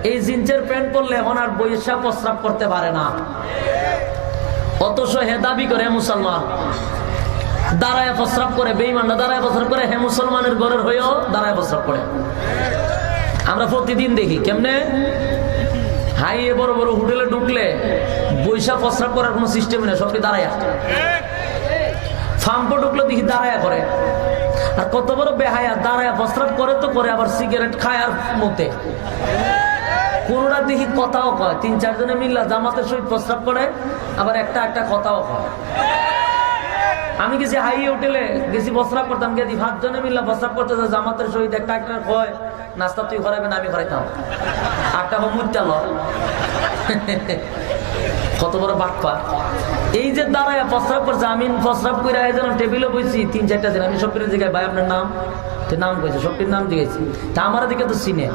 এই জিন্সের প্যান্ট পরলে এখন আর বৈশা প্রস্রাব করতে পারে না। অথচ হে দাবি করে মুসলমান, দাঁড়ায় প্রস্রাব করে। বেঈমানরা দাঁড়ায় প্রস্রাব করে, হে মুসলমানের ঘরের হয়েও দাঁড়ায় প্রস্রাব করে। আমরা প্রতিদিন দেখি কেমনে হাইয়ে বড় বড় হোটেলে ঢুকলে বৈশা প্রস্রাব করার কোনো সিস্টেম নেই, সবকে দাঁড়ায়। ফার্মপো ঢুকলে দেখি দাঁড়ায়া করে। আর কত বড় বেহায়া, দাঁড়ায় প্রস্রাব করে তো করে, আবার সিগারেট খায় আর মতে। কোনটা দেখি কথাও কয়, 3-4 জনে মিল্লা জামাতের সহিত প্রস্রাব করে, আবার একটা কথাও কয়। আমি গেছি হাই হোটেলে গেছি প্রস্রাব করতাম, গেছি 5 জনে মিললাম প্রস্রাব করতে জামাতের সহিত একটা কয় নাস্তা তুই করাবেন আমি করাইতাম, আটটা মুচাল কত বড় বাটপা। এই যে দাঁড়ায় প্রস্রাব করছে, আমি প্রস্রাব করে যেন টেবিলে বসছি 3-4টা দিন, আমি সবকির জিজ্ঞাসা ভাই আপনার নাম, নাম কইছে সবকির নাম জিজ্ঞেছি, তা আমার দিকে তো চিনে,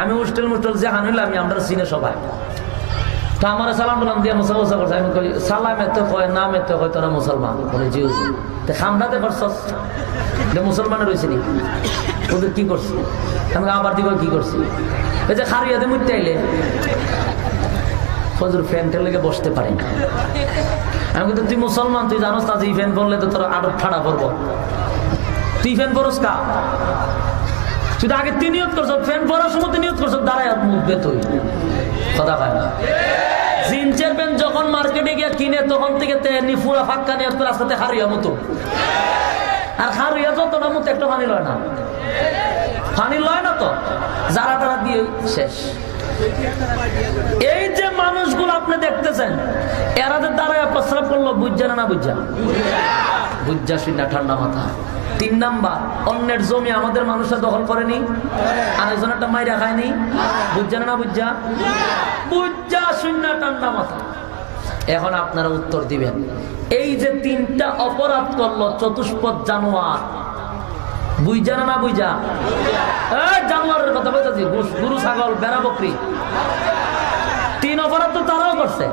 আমি হোস্টেল মুস্টেল যে হানিল আমি আমরা চিনে সবাই, তা আমার সালাম বললাম দিয়ে মোসা মোসা করছে, আমি কই সালাম এত কয় নাম এত কয় তোরা মুসলমান, বলে জি হুজুর, খামড়াতে করছস মুসলমানের রয়েছে নি, ওদের কি করছি, আমি আবার দিকে কি করছি, এই যে খারিয়াতে মুইতে আইলে হুজুর ফ্যানটা লেগে বসতে পারে না, আমি কিন্তু তুই মুসলমান তুই জানোস না এই ফ্যান পড়লে তো তোর আরো ঠাড়া পড়বো, তুই ফ্যান পরস কা, তুই তো আগে তুই নিয়ত করছ, ফ্যান পরার সময় তুই নিয়ত করছ দাঁড়ায় মুখবে তুই কথা পায় না। জিন্সের প্যান্ট যখন মার্কেটে গিয়ে কিনে তখন থেকে পুরা ফাঁকা নিয়ত করে রাস্তাতে হারিয়া মতো, আর হারিয়া যত না মতো একটা পানি লয় না, পানি লয় না তো যারা তারা দিয়ে শেষ। এই যে মানুষগুলো আপনি দেখতেছেন এরা যে দাঁড়ায় প্রস্রাব করলো বুঝছে না, না বুঝা বুঝা শুনে ঠান্ডা মাথা। 3 নাম্বার, অন্যের জমি আমাদের মানুষরা দখল করেনি, আরেকজনেরটা মাইরা খায়নি, বুঝছে না, না বুঝা বুঝা শুনে ঠান্ডা মাথা। এখন আপনারা উত্তর দিবেন, এই যে 3টা অপরাধ করলো চতুষ্পদ জানোয়ার, বুঝা না, না বুঝা জানোয়ারের কথা বলতেছি, গরু ছাগল বেড়া বকরি, 3 অপরাধ তো তারাও করছে,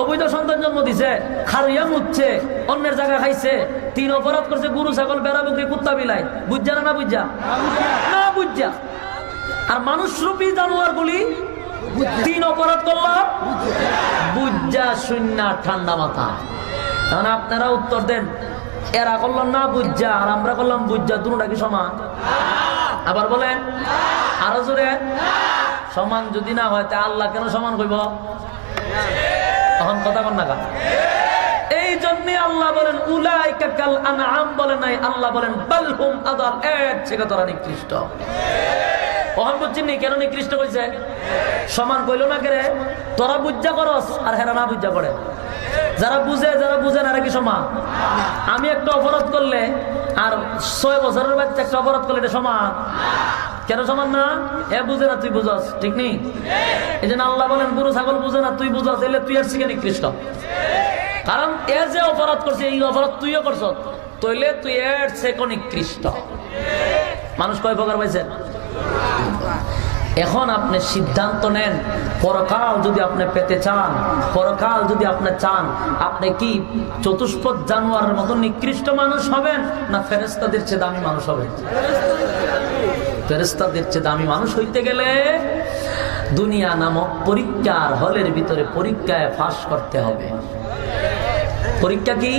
অবৈধ সন্তান জন্ম দিছে, খারিয়া মুচ্ছে, অন্যের জায়গা খাইছে, 3 অপরাধ করছে, গরু ছাগল বেড়া বকরি কুত্তা বিলাই, বুঝা না, না বুঝা না বুঝা। আর মানুষ রূপী জানোয়ার গুলি 3 অপরাধ করলো বুঝা শূন্য ঠান্ডা মাথা। এখন আপনারা উত্তর দেন, এরা করলাম না বুঝা আর আমরা করলাম বুঝা, দুটোটা কি সমান? আবার বলেন আরো জোরে, সমান যদি না হয় তা আল্লাহ কেন সমান কইব? তখন কথা কন না। এই জন্য আল্লাহ বলেন উলাইকা কাল আনআম, বলেন নাই, আল্লাহ বলেন বাল হুম আদাল, এর থেকে তোরা নিকৃষ্ট। ওহন বুঝছেন নি কেন নিকৃষ্ট কইছে? সমান কইলো না কেরে, তোরা বুঝা করস আর হেরা না বুঝা করে। যারা বুঝে না কি সমান? আমি একটা অপরাধ করলে আর 6 বছরের বাচ্চা একটা অপরাধ করলে এটা সমান? কেন সমান না? এ বুঝে না তুই বুঝস, ঠিক নেই? এই জন্য আল্লাহ বলেন গরু ছাগল বুঝে না তুই বুঝস, এলে তুই এর শিখে নিকৃষ্ট। কারণ এ যে অপরাধ করছে এই অপরাধ তুইও করছ, তইলে তুই এর থেকে নিকৃষ্ট। মানুষ কয় প্রকার পাইছেন? এখন আপনি সিদ্ধান্ত নেন, পরকাল যদি আপনি পেতে চান, পরকাল যদি আপনি চান, আপনি কি চতুষ্পদ জানোয়ারের মতো নিকৃষ্ট মানুষ হবেন না ফেরেশতাদের চেয়ে দামি মানুষ হবেন? ফেরেশতাদের চেয়ে দামি মানুষ হইতে গেলে দুনিয়া নামক পরীক্ষার হলের ভিতরে পরীক্ষায় পাস করতে হবে। পরীক্ষা কি?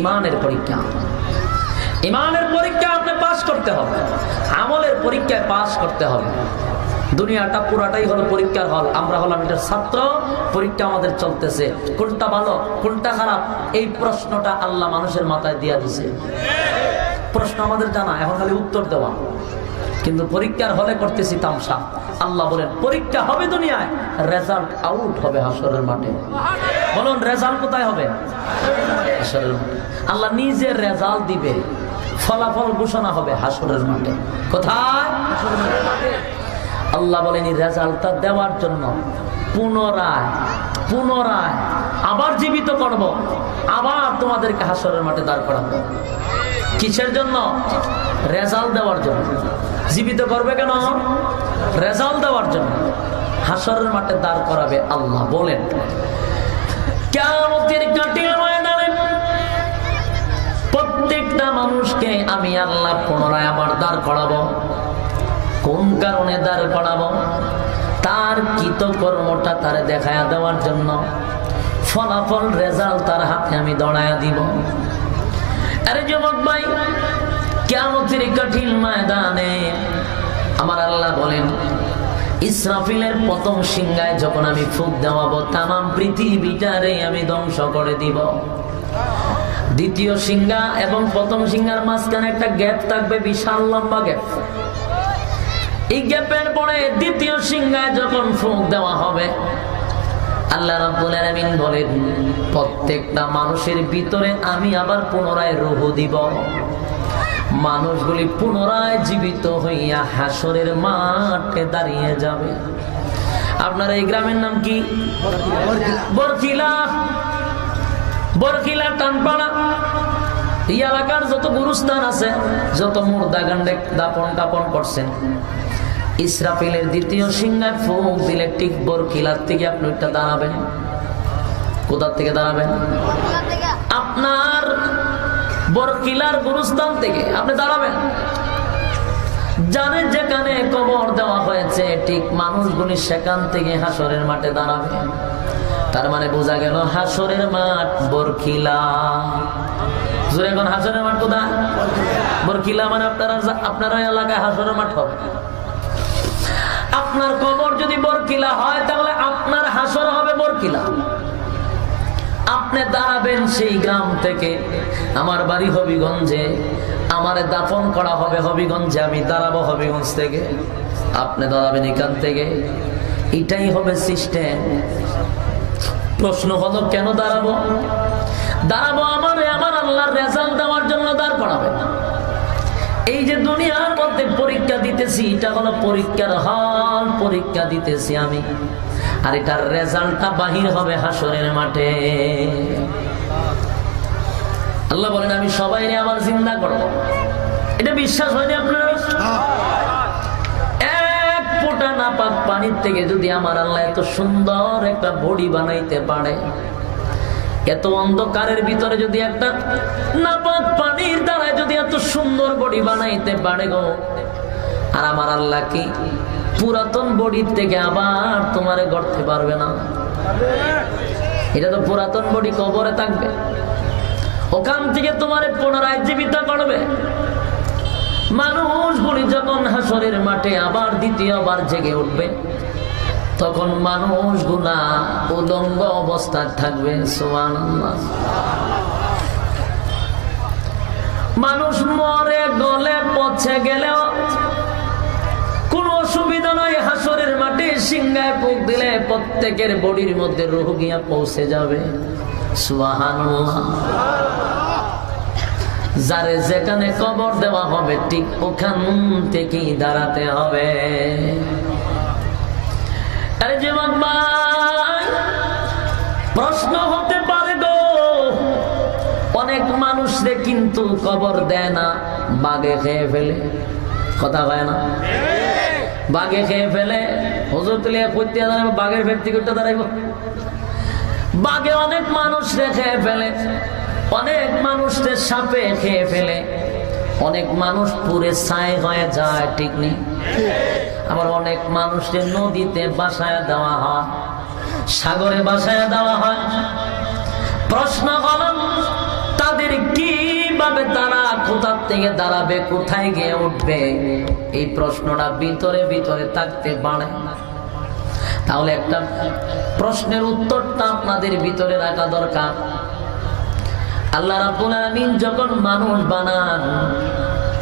ঈমানের পরীক্ষা। ঈমানের পরীক্ষা আপনি পাস করতে হবে, আমলের পরীক্ষায় পাস করতে হবে। দুনিয়াটা পুরাটাই হলো পরীক্ষার হল, আমরা হলাম এটার ছাত্র, পরীক্ষা আমাদের চলতেছে। কোনটা ভালো কোনটা খারাপ এই প্রশ্নটা আল্লাহ মানুষের মাথায় দিয়া দিছে। প্রশ্ন আমাদের জানা, এখন খালি উত্তর দেওয়া। কিন্তু পরীক্ষার হলে করতেছি তামসা। আল্লাহ বলেন পরীক্ষা হবে দুনিয়ায়, রেজাল্ট আউট হবে হাসরের মাঠে। বলুন রেজাল্ট কোথায় হবে? হাসরের মাঠে। আল্লাহ নিজে রেজাল্ট দিবে, ফলাফল ঘোষণা হবে হাসরের মাঠে। কোথায়? হাসরের মাঠে। আল্লাহ বলেন এই রেজাল্টটা দেওয়ার জন্য পুনরায় আবার জীবিত করব, আবার তোমাদেরকে হাসরের মাঠে দাঁড় করাবো। কিসের জন্য? রেজাল্ট দেওয়ার জন্য। জীবিত করবে কেন? রেজাল্ট দেওয়ার জন্য। হাসরের মাঠে দাঁড় করাবে আল্লাহ। বলেন কিয়ামতের কাঠিল ময়দানে প্রত্যেকটা মানুষকে আমি আল্লাহ পুনরায় আবার দাঁড় করাবো। কোন কারণে দাঁড় করাবো? তার কৃতকর্মটা তারে দেখায়া দেওয়ার জন্য। ফলাফল রেজাল্ট তার হাতে আমি দড়ায়া দিব। আরে যুবক ভাই, কিয়ামতের কঠিন ময়দানে আমার আল্লাহ বলেন ইসরাফিলের প্রথম সিংহায় যখন আমি ফুঁক দেওয়াবো, তামাম পৃথিবীটারে আমি ধ্বংস করে দিব। দ্বিতীয় সিংহা এবং প্রথম সিংহার মাঝখানে একটা গ্যাপ থাকবে, বিশাল লম্বা গ্যাপ। এই গ্যাপের পরে দ্বিতীয় সিংহায় যখন ফুঁক দেওয়া হবে, আল্লাহ রাব্বুল আলামিন বলেন প্রত্যেকটা মানুষের ভিতরে আমি আবার পুনরায় রূহ দিব। মানুষগুলি পুনরায় জীবিত হইয়া হাসরের মাঠে দাঁড়িয়ে যাবে। আপনার এই গ্রামের নাম কি? বরকিলা। বরকিলা টানপাড়া। এই এলাকার যত গুরুস্থান আছে, যত মুর্দা গান্ডে দাপন কাপন করছেন, ইসরাফিলের দ্বিতীয় সিংহায় ফুঁক দিলে ঠিক বরকিলার থেকে আপনি ওইটা দাঁড়াবেন। কোথার থেকে দাঁড়াবেন? আপনার বরকিলার গুরুস্থান থেকে আপনি দাঁড়াবেন। যাদের যেখানে কবর দেওয়া হয়েছে ঠিক মানুষগুলি সেখান থেকে হাসরের মাঠে দাঁড়াবে। তার মানে বোঝা গেল হাসরের মাঠ বরকিলা। জোরে এখন হাসরের মাঠ কোথায়? বরকিলা। মানে আপনারা এলাকায় হাসরের মাঠ হবে। আপনার কবর যদি বরকিলা হয় তাহলে আপনার হাসর হবে বরকিলা। আপনি দাঁড়াবেন সেই গ্রাম থেকে। আমার বাড়ি হবিগঞ্জে, আমারে দাফন করা হবে হবিগঞ্জে, আমি দাঁড়াবো হবিগঞ্জ থেকে, আপনি দাঁড়াবেন এখান থেকে। এটাই হবে সিস্টেম। প্রশ্ন হলো কেন দাঁড়াবো? দাঁড়াবো আমার আল্লাহর রেজাল্ট দেওয়ার জন্য দাঁড় করাবে। এই যে দুনিয়ার মধ্যে পরীক্ষা দিতেছি, এটা হলো পরীক্ষার হল। পরীক্ষা দিতেছি আমি, আর এটার রেজাল্টটা বাহির হবে হাসরের মাঠে। আল্লাহ বলেন আমি সবাই আবার জিন্দা করব। এটা বিশ্বাস হয়নি আপনার? এক ফোঁটা নাপাক পানির থেকে যদি আমার আল্লাহ এত সুন্দর একটা বডি বানাইতে পারে, এত অন্ধকারের ভিতরে যদি একটা নাপাক পানির দ্বারা যদি এত সুন্দর বডি বানাইতে পারে গো, আর আমার আল্লাহ কি পুরাতন বডির থেকে আবার তোমারে গড়তে পারবে না? এটা তো পুরাতন বডি কবরে থাকবে, ওখান থেকে তোমারে পুনরায় জীবিত করবে। মানুষগুলি যখন হাসরের মাঠে আবার দ্বিতীয়বার জেগে উঠবে, তখন মানুষগুলা উলঙ্গ অবস্থায় থাকবে। সুবহানাল্লাহ। মানুষ মরে গলে পচে গেলেও কোনো অসুবিধা নয়। হাসরের মাঠে সিংহায় ফুঁক দিলে প্রত্যেকের বডির মধ্যে রূহ গিয়া পৌঁছে যাবে। সুবহানাল্লাহ। যারে যেখানে কবর দেওয়া হবে ঠিক ওখান থেকেই দাঁড়াতে হবে। আরে যুবক ভাই, প্রশ্ন হতে পারে গো, অনেক মানুষরে কিন্তু কবর দেয় না, বাঘে খেয়ে ফেলে। কথা হয় না? বাঘে খেয়ে ফেলে। হুজুর তুলে করতে দাঁড়াবো, বাঘের ব্যক্তি করতে দাঁড়াইব। বাঘে অনেক মানুষরে খেয়ে ফেলে, অনেক মানুষরে সাপে খেয়ে ফেলে, অনেক মানুষ পুরে ছাই হয়ে যায়। ঠিক নেই? আবার অনেক মানুষকে নদীতে বাসায় দেওয়া হয়, সাগরে বাসায় দেওয়া হয়। প্রশ্ন হল তাদের কিভাবে তারা কোথার থেকে দাঁড়াবে, কোথায় গিয়ে উঠবে? এই প্রশ্নটা ভিতরে ভিতরে থাকতে পারে। তাহলে একটা প্রশ্নের উত্তরটা আপনাদের ভিতরে রাখা দরকার। আল্লাহ রাব্বুল আলামিন যখন মানুষ বানান,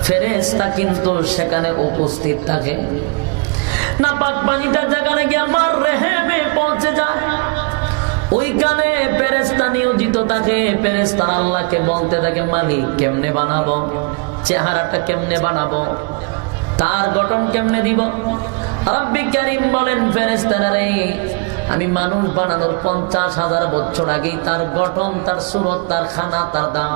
ফেরেশতা কিন্তু সেখানে উপস্থিত থাকে। নাপাক পানিটা যেখানে গিয়ে আমার রেহেমে পৌঁছে যায়, ওইখানে ফেরেশতা নিয়োজিত থাকে। ফেরেশতা আল্লাহকে বলতে থাকে, মালিক কেমনে বানাবো, চেহারাটা কেমনে বানাবো, তার গঠন কেমনে দিব? রব্বি কারীম বলেন ফেরেশতারা রে, আমি মানুষ বানানোর 50,000 বছর আগেই তার গঠন, তার সুরত, তার খানা, তার দাম,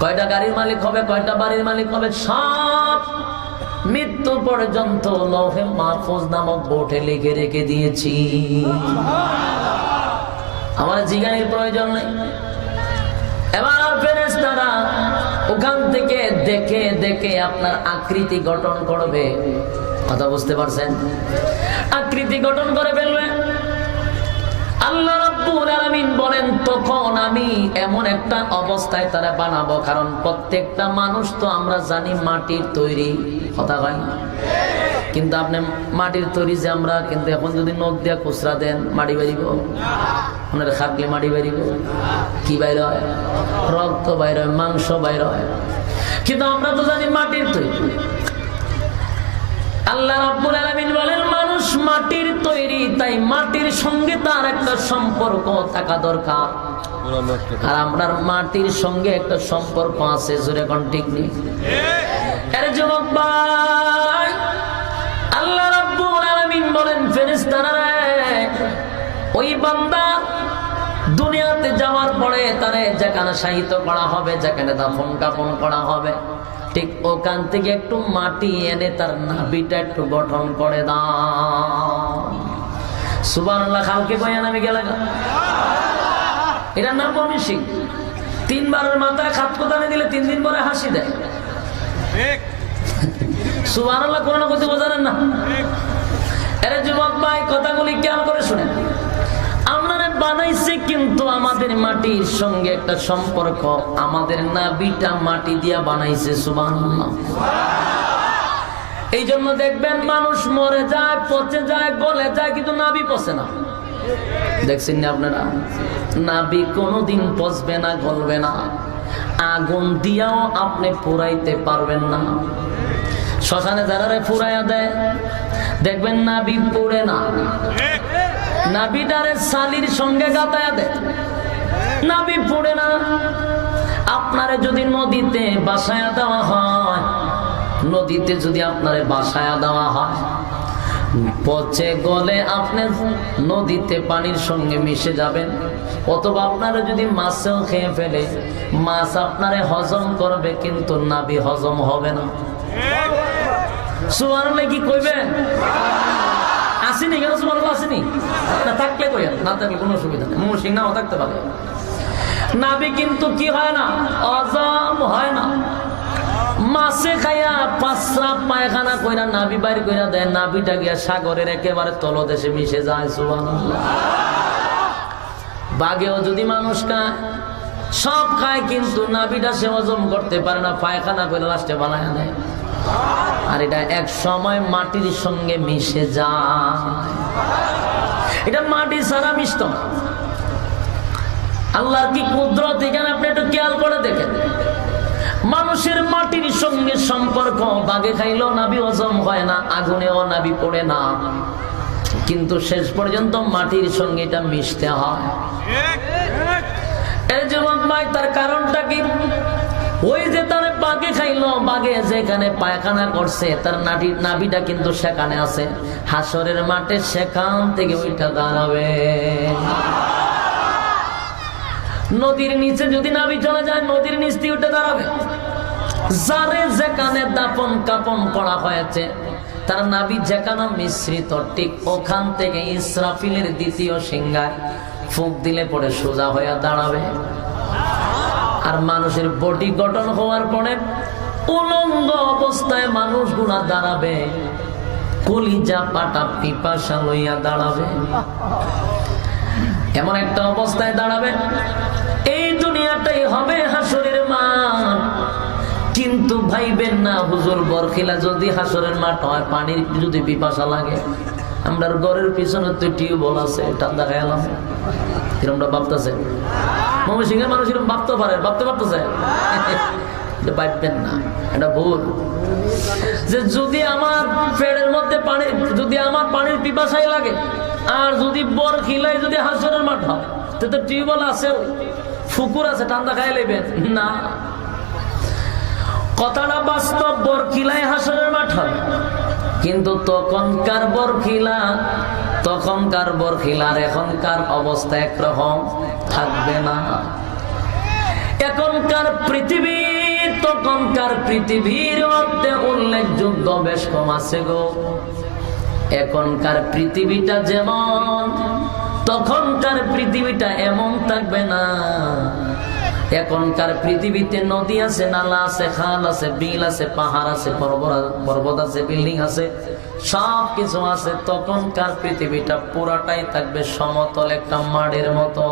কয়টা গাড়ির মালিক হবে, কয়টা বাড়ির মালিক হবে, সব মৃত্যু পর্যন্ত লৌহে মাহফুজ নামক বোর্ডে লিখে রেখে দিয়েছি। আমার জিজ্ঞানির প্রয়োজন নেই। এবার ফেরেশতারা ওখান থেকে দেখে দেখে আপনার আকৃতি গঠন করবে। কথা বুঝতে পারছেন? আকৃতি গঠন করে ফেলবে। আল্লাহ রাব্বুল আলামিন বলেন তখন আমি এমন একটা অবস্থায় তারা বানাবো, কারণ প্রত্যেকটা মানুষ তো আমরা জানি মাটির তৈরি। কথা হয়? কিন্তু আপনি মাটির তৈরি যে আমরা, কিন্তু এখন যদি নখ দিয়া খুচরা দেন মাটি বেরিব, আপনার খাটলে মাটি বেরিব। কি বাইর হয়? রক্ত বাইর হয়, মাংস বাইর হয়, কিন্তু আমরা তো জানি মাটির তৈরি। আল্লাহ রাব্বুল আলামিন বলেন মানুষ মানুষ মাটির তৈরি, তাই মাটির সঙ্গে তার একটা সম্পর্ক থাকা দরকার। আর আপনার মাটির সঙ্গে একটা সম্পর্ক আছে, জোরে কোন ঠিক নেই? আরে যুবক ভাই, আল্লাহ রাব্বুল আলামিন বলেন ফেরেশতারা ওই বান্দা দুনিয়াতে যাওয়ার পরে তারে যেখানে শায়িত করা হবে, যেখানে দাফন কাফন করা হবে, ঠিক ওখান থেকে একটু মাটি এনে তার নাভিটা একটু গঠন করে দাও। সুবহানাল্লাহ। কালকে বয়ান আমি গেলাম, এটার নাম বমিশিক। 3 বারের মাথায় খাত কোদানে দিলে 3 দিন পরে হাসি দেয়। সুবহানাল্লাহ। কোন না কথা বোঝালেন না? আরে যুবক ভাই, কথাগুলি খেয়াল করে শুনেন। আপনারা বানাইছে কিন্তু আমাদের মাটির সঙ্গে একটা সম্পর্ক, আমাদের নাভিটা মাটি দিয়া বানাইছে। সুবহানাল্লাহ। এই জন্য দেখবেন মানুষ মরে যায়, পচে যায়, গলে যায়, কিন্তু নাভি পচে না। দেখছেন না আপনারা? নাভি কোনোদিন পচবে না, গলবে না। আগুন দিয়াও আপনি পুরাইতে পারবেন না। শ্মশানে যারা পুরাইয়া দেয় দেখবেন নাভি পুড়ে না। নাভিটারে সালির সঙ্গে গাতায়া দেয়, নাভি পুড়ে না। আপনারে যদি নদীতে বাসায়া দেওয়া হয়, নদীতে যদি আপনারে বাসায়া দেওয়া হয়, পচে গলে আপনি নদীতে পানির সঙ্গে মিশে যাবেন। অথবা আপনারা যদি মাছও খেয়ে ফেলে, মাছ আপনারে হজম করবে, কিন্তু নাভি হজম হবে না। সুবহানাল্লাহ কি কইবেন? আসেনি কেন? সুবহানাল্লাহ আসেনি না? থাকলে কইেন, না থাকলে কোনো অসুবিধা নেই। মুশরিক নাও থাকতে পারে। নাভি কিন্তু কি হয় না? হজম হয় না। মাছে খাইয়া পাঁচরাপ পায়খানা কইরা নাভি বাইর কইরা দেয়, নাভিটা গিয়া সাগরের একেবারে তলদেশে মিশে যায়। সুবহানাল্লাহ। বাঘেও যদি মানুষ খায়, সব খায়, কিন্তু নাভিটা সে হজম করতে পারে না, পায়খানা করে লাস্টে বানায় দেয়। আর এটা এক সময় মাটির সঙ্গে মিশে যায়। এটা মাটি ছাড়া মিশত না। আল্লাহর কি কুদরত, এখানে আপনি একটু খেয়াল করে দেখেন। মানুষের মাটির সঙ্গে সম্পর্ক, বাঘে খাইলেও নাভি হজম হয় না, আগুনেও নাভি পড়ে না, কিন্তু শেষ পর্যন্ত মাটির সঙ্গে এটা মিশতে হয়। এই যুবক ভাই, তার কারণটা কি? ওই যে তার বাঘে খাইলো, বাঘে যেখানে পায়খানা করছে, তার নাভিটা কিন্তু সেখানে আছে। হাসরের মাঠে সেখান থেকে ওইটা দাঁড়াবে। নদীর নিচে যদি নাভি চলে যায়, নদীর নিচ দিয়ে উঠে দাঁড়াবে। যারে যেখানে দাপন কাপন করা হয়েছে, তার নাভি যেখানে মিশ্রিত, ঠিক ওখান থেকে ইসরাফিলের দ্বিতীয় সিংহায় ফুঁক দিলে পরে সোজা হয়ে দাঁড়াবে। আর মানুষের বডি গঠন হওয়ার পরে উলঙ্গ অবস্থায় মানুষগুলা দাঁড়াবে, কলিজা পাটা পিপাসা লইয়া দাঁড়াবে। এমন একটা অবস্থায় দাঁড়াবে, এই দুনিয়াটাই হবে হাসরের মাঠ। কিন্তু ভাইবেন না, হুজুর বরখিলা যদি হাসরের মাঠ হয়, পানির যদি পিপাসা লাগে, আমরা ঘরের পিছনে তো টিউবওয়েল আছে, ঠান্ডা খাইলাম, এরকমটা ভাবতেছে। ময়মনসিংহের মানুষ এরকম ভাবতে পারে, ভাবতে পারতেছে? ভাববেন না, এটা ভুল। যে যদি আমার পেটের মধ্যে পানি, যদি আমার পানির পিপাসাই লাগে, আর যদি বরখিলাই যদি হাসরের মাঠ হয়, তো টিউবওয়েল আছে, পুকুর আছে, ঠান্ডা খাই লেবেন না। কথাটা বাস্তব, বরখিলাই হাসরের মাঠ হবে, কিন্তু তখনকার বরখিলার এখনকার অবস্থা একরকম থাকবে না। এখনকার পৃথিবী তখনকার পৃথিবীর মধ্যে উল্লেখযোগ্য বেশ কম আছে গো। এখনকার পৃথিবীটা যেমন, তখনকার পৃথিবীটা এমন থাকবে না। এখনকার পৃথিবীতে নদী আছে, নালা আছে, খাল আছে, বিল আছে, পাহাড় আছে, পর্বত আছে, বিল্ডিং আছে, সব কিছু আছে। তখনকার পৃথিবীটা পুরাটাই থাকবে সমতল একটা মাড়ের মতো।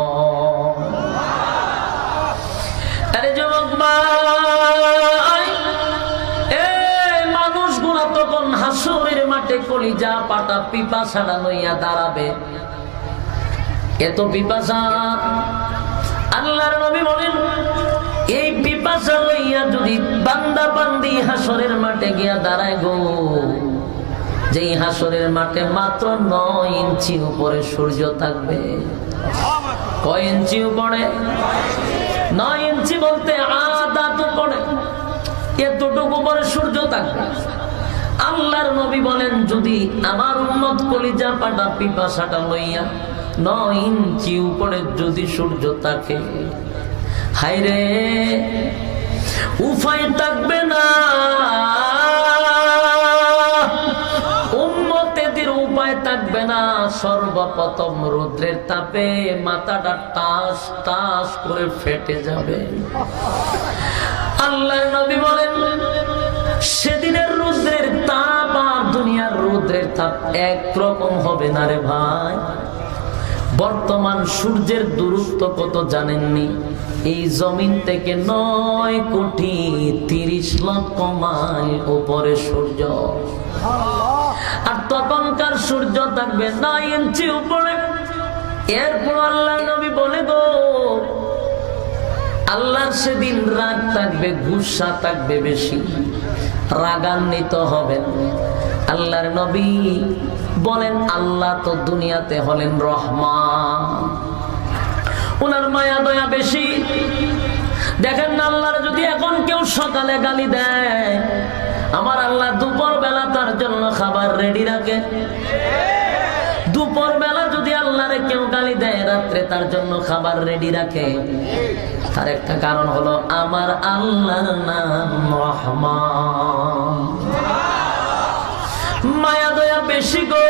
আরে যুবক ভাই, এই মানুষগুলা তখন হাসরের মাঠে কলিজা পাটা পিপাসাটা লইয়া দাঁড়াবে। এত পিপাসা, আল্লাহর নবী বলেন, এই পিপাসা লইয়া যদি বান্দা বান্দি হাসরের মাঠে গিয়া দাঁড়ায় গো, যেই হাসরের মাঠে মাত্র 9 ইঞ্চি উপরে সূর্য থাকবে। কয় ইঞ্চি উপরে? 9 ইঞ্চি বলতে আধা তো পড়ে, এতটুকু উপরে সূর্য থাকবে। আল্লাহর নবী বলেন, যদি আমার উম্মত কলিজা পাটা পিপাসাটা লইয়া 9 ইঞ্চি উপরে যদি সূর্য থাকে, হায়রে উপায় থাকবে না, উম্মতেদের উপায় থাকবে না। সর্বপ্রথম রৌদ্রের তাপে মাথাটা টাস টাস করে ফেটে যাবে। আল্লাহর নবী বলেন, সেদিনের রৌদ্রের তাপ আর দুনিয়ার রৌদ্রের তাপ একরকম হবে না রে ভাই। বর্তমান সূর্যের দূরত্ব কত জানেননি? এই জমিন থেকে 9,30,00,000 মাইল উপরে সূর্য, আর তখনকার সূর্য থাকবে 9 ইঞ্চি উপরে। এরপর আল্লাহ নবী বলে গো, আল্লাহর সেদিন রাগ থাকবে, গুসা থাকবে বেশি, রাগান্বিত হবেন। আল্লাহর নবী বলেন, আল্লাহ তো দুনিয়াতে হলেন রহমান, ওনার মায়া দয়া বেশি। দেখেন না, আল্লাহর যদি এখন কেউ সকালে গালি দেয়, আমার আল্লাহ দুপুর বেলা তার জন্য খাবার রেডি রাখে। দুপুর বেলা যদি আল্লাহরে কেউ গালি দেয়, রাত্রে তার জন্য খাবার রেডি রাখে। তার একটা কারণ হলো, আমার আল্লাহর নাম রহমান। মায়া দয়া বেশি গো,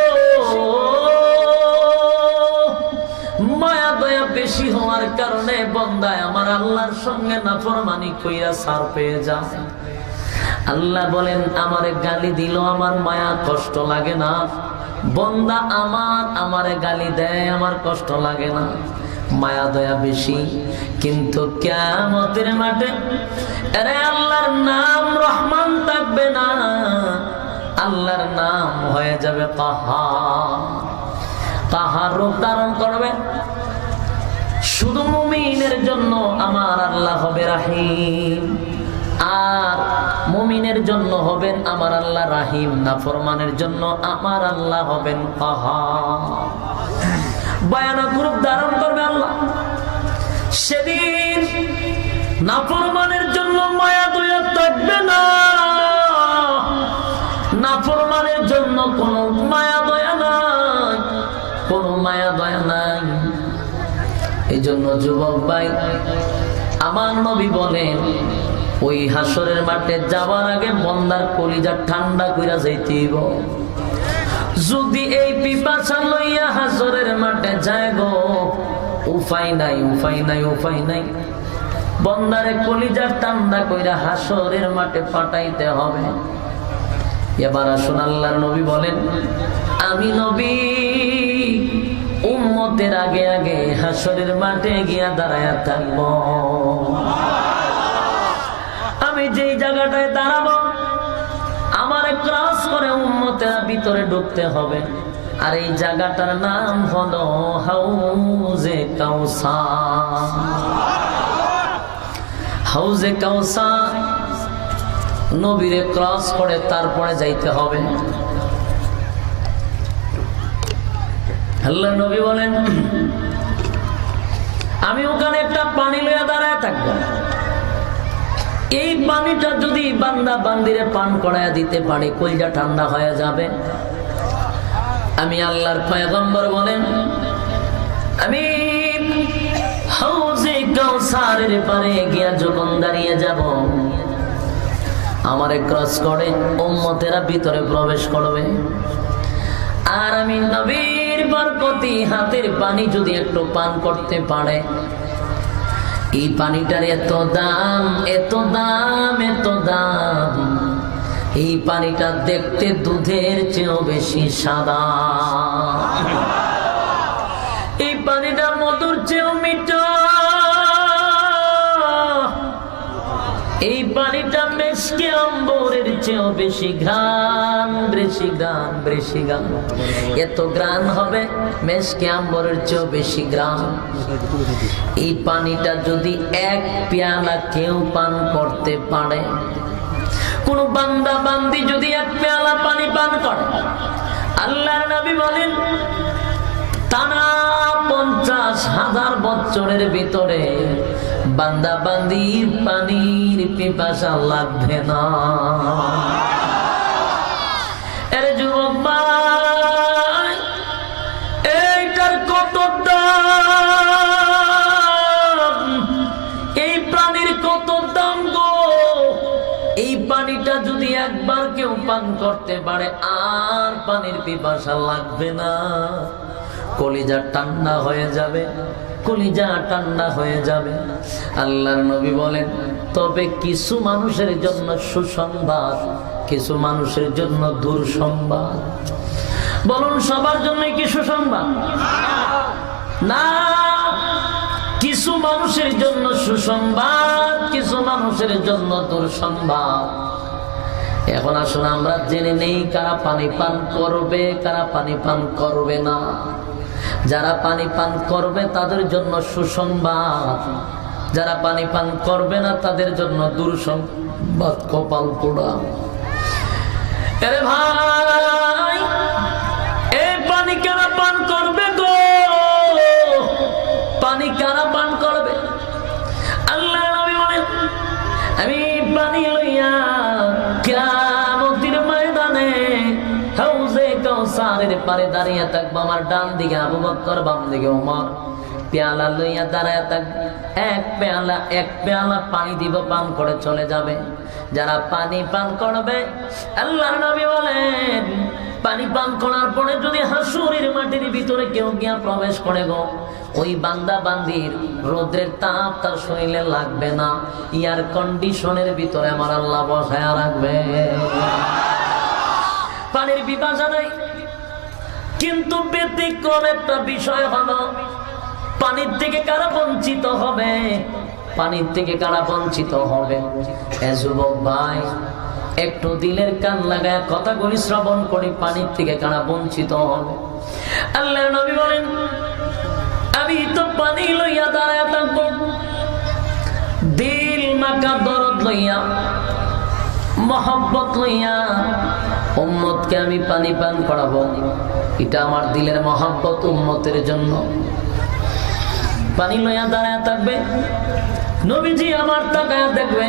মায়া দয়া বেশি হওয়ার কারণে বান্দায় আমার আল্লাহর সঙ্গে নাফরমানি কইরা ছাড় পেয়ে যায়। আল্লাহ বলেন, আমারে গালি দিল আমার মায়া কষ্ট লাগে না, বান্দা আমারে গালি দেয় আমার কষ্ট লাগে না, মায়া দয়া বেশি। কিন্তু কিয়ামতের মাঠে আরে আল্লাহর নাম রহমান থাকবে না, আল্লাহর নাম হয়ে যাবে কাহার। কাহার রূপ ধারণ করবে। শুধু মুমিনের জন্য আমার আল্লাহ হবে রাহিম, আর মুমিনের জন্য হবেন আমার আল্লাহ রাহিম, নাফরমানের জন্য আমার আল্লাহ হবেন কাহার। ভয়ানক রূপ ধারণ করবে আল্লাহ সেদিন। নাফরমানের জন্য মায়া দয়া থাকবে না, নাফরমানের জন্য কোনো মায়া দয়া নাই, কোনো মায়া দয়া নাই। এই জন্য যুবক ভাই, আমার নবী বলেন, ওই হাসরের মাঠে যাওয়ার আগে বান্দার কলিজা ঠান্ডা কইরা যাইতেইব। যদি এই পিপাসা লইয়া হাসরের মাঠে যায় গো, উপায় নাই, উপায় নাই, উপায় নাই। বান্দারে কলিজা ঠান্ডা কইরা হাসরের মাঠে পাঠাইতে হবে। এবার আসুন, আল্লাহর নবী বলেন, আমি নবী উম্মতের আগে আগে হাসরের মাঠে গিয়া দাঁড়ায়া থাকব। আমি যেই জায়গাটায় দাঁড়াবো, আমারে ক্রস করে উম্মতেরা ভিতরে ঢুকতে হবে। আর এই জায়গাটার নাম হলো হাউজে কাউসার। হাউজে কাউসার নবীরে ক্রস করে তারপরে যাইতে হবে। আল্লাহ নবী বলেন, আমি ওখানে একটা পানি লইয়া দাঁড়ায় থাকবো। এই পানিটা যদি বান্দা বান্দিরে পান করাইয়া দিতে পারে, কলিজা ঠান্ডা হয়ে যাবে। আমি আল্লাহর পয়গম্বর বলেন, আমি হাউজে কাউসারের পারে গিয়া যখন দাঁড়িয়ে যাব, আমারে ক্রস করে উম্মতেরা ভিতরে প্রবেশ করবে। আর আমি নবীর বরকতি হাতের পানি যদি একটু পান করতে পারে, এই পানিটার এত দাম, এত দাম, এত দাম। এই পানিটা দেখতে দুধের চেয়েও বেশি সাদা, এই পানিটা মধুর চেয়েও মিঠা, এই পানিটা মেশকে আম্বরের চেয়েও বেশি ঘ্রাণ, বেশি ঘ্রাণ, বেশি ঘ্রাণ। এত ঘ্রাণ হবে মেশকে আম্বরের চেয়েও বেশি ঘ্রাণ। এই পানিটা যদি এক পেয়ালা কেউ পান করতে পারে, কোন বান্দা বান্দি যদি এক পেয়ালা পানি পান করে, আল্লাহর নবী বলেন টানা 50,000 বছরের ভিতরে বান্দা বান্দির পানির পিপাসা লাগবে না। এর যুবক ভাই, এইটার কত দাম, এই পানির কত দাম গো। এই পানিটা যদি একবার কেউ পান করতে পারে আর পানির পিপাসা লাগবে না। কলিজা ঠান্ডা হয়ে যাবে, কলিজা ঠান্ডা হয়ে যাবে। আল্লাহর নবী বলেন তবে কিছু মানুষের জন্য সুসংবাদ, কিছু মানুষের জন্য দুঃসংবাদ। বলুন সবার জন্য কি সুসংবাদ? না, কিছু মানুষের জন্য সুসংবাদ, কিছু মানুষের জন্য দুঃসংবাদ। এখন আসুন আমরা জেনে নেই কারা পানি পান করবে, কারা পানি পান করবে না। যারা পানি পান করবে তাদের জন্য সুসংবাদ, যারা পানি পান করবে না তাদের জন্য দুঃসংবাদ। কপাল পোড়া। আরে ভাই, এই পানি কারা পান করবে গো? পানি কারা পান করবে? আল্লাহ নবী বলেন আমি পানি লইয়া কিয়ামতের ময়দানে হাউজে কাউসারের পারে দাঁড়িয়ে থাকবো। আমার ডান দিকে আবু বকর, বাম দিকে ওমর। পেয়ালা লইয়া দাঁড়ায় থাকবে, এক পেয়ালা পানি দিব, পান করে চলে যাবে। যারা পানি পান করবে, আল্লাহর নবী বলেন পানি পান করার পরে যদি হাসুরের মাটির ভিতরে কেউ গিয়া প্রবেশ করে গো, ওই বান্দা বান্দির রোদ্রের তাপ তার শরীরে লাগবে না। এয়ার কন্ডিশনের ভিতরে আমার আল্লাহ বসায়া রাখবে। পানির পিপাসা নাই, কিন্তু ব্যতিক্রম একটা বিষয় হলো পানির থেকে কারা বঞ্চিত হবে? পানির থেকে কারা বঞ্চিত হবে? এ যুবক ভাই, একটু দিলের কান লাগায় কথাগুলি শ্রবণ করি, পানির থেকে কারা বঞ্চিত হবে? আল্লাহর নবী বলেন আমি তো পানি লইয়া দাঁড়ায় থাকবো, দিল মাকা দরদ লইয়া, মহব্বত লইয়া উম্মতকে আমি পানি পান করাবো। এটা আমার দিলের মহব্বত উম্মতের জন্য। পানি লইয়া দাঁড়ায় থাকবে, নবীজি আমার তাকায়া দেখবে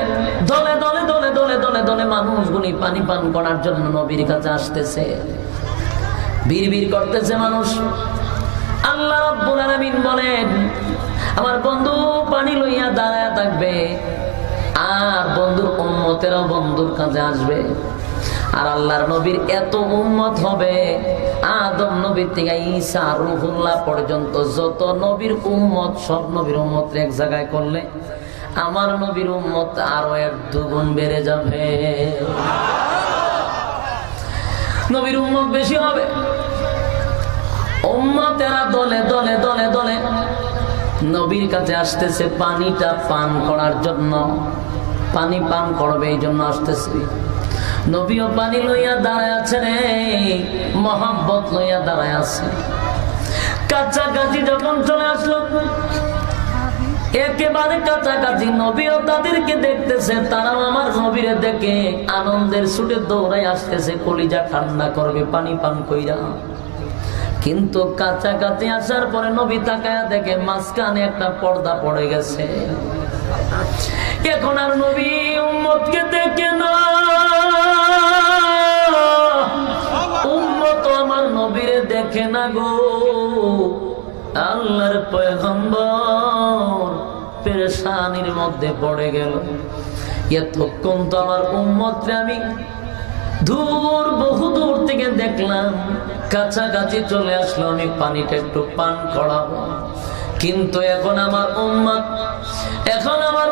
দলে দলে দলে দলে দলে দলে মানুষগুলি পানি পান করার জন্য নবীর কাছে আসতেছে, বিড়বিড় করতেছে মানুষ। আল্লাহ রাব্বুল আলামিন বলেন আমার বন্ধু পানি লইয়া দাঁড়ায় থাকবে, আর বন্ধুর উম্মতেরাও বন্ধুর কাছে আসবে। আর আল্লাহর নবীর এত উম্মত হবে, আদম নবীর থেকে ঈসা রূহুল্লাহ পর্যন্ত যত নবীর উম্মত, সব নবীর উম্মত এক জায়গায় করলে আমার নবীর উম্মত আরো 1-2 গুণ বেড়ে যাবে। নবীর উম্মত বেশি হবে। উম্মতেরা দলে দলে দলে দলে নবীর কাছে আসতেছে পানিটা পান করার জন্য। পানি পান করবে এই জন্য আসতেছে। নবীও পানি লইয়া দাঁড়ায় আছে রে, মহব্বত লইয়া দাঁড়ায় আছে। কাছাকাছি যখন চলে আসলো, একেবারে কাছাকাছি, নবীও তাদেরকে দেখতেছে, তারাও আমার নবীরে দেখে আনন্দের ছুটে দৌড়াই আসতেছে, কলিজা ঠান্ডা করবে পানি পান কইরা। কিন্তু কাছাকাছি আসার পরে নবী তাকায়া দেখে মাঝখানে একটা পর্দা পড়ে গেছে। এখন আর নবী উম্মতকে দেখে না, উম্মত আমার নবীরে দেখে না গো। আল্লাহর পয়গম্বর পেরেশানির মধ্যে পড়ে গেল। এতক্ষণ তো আমার উম্মতরে আমি বহু দূর থেকে দেখলাম, কাছাকাছি চলে আসলো, আমি পানিটা একটু পান করাবো। কিন্তু এখন আমার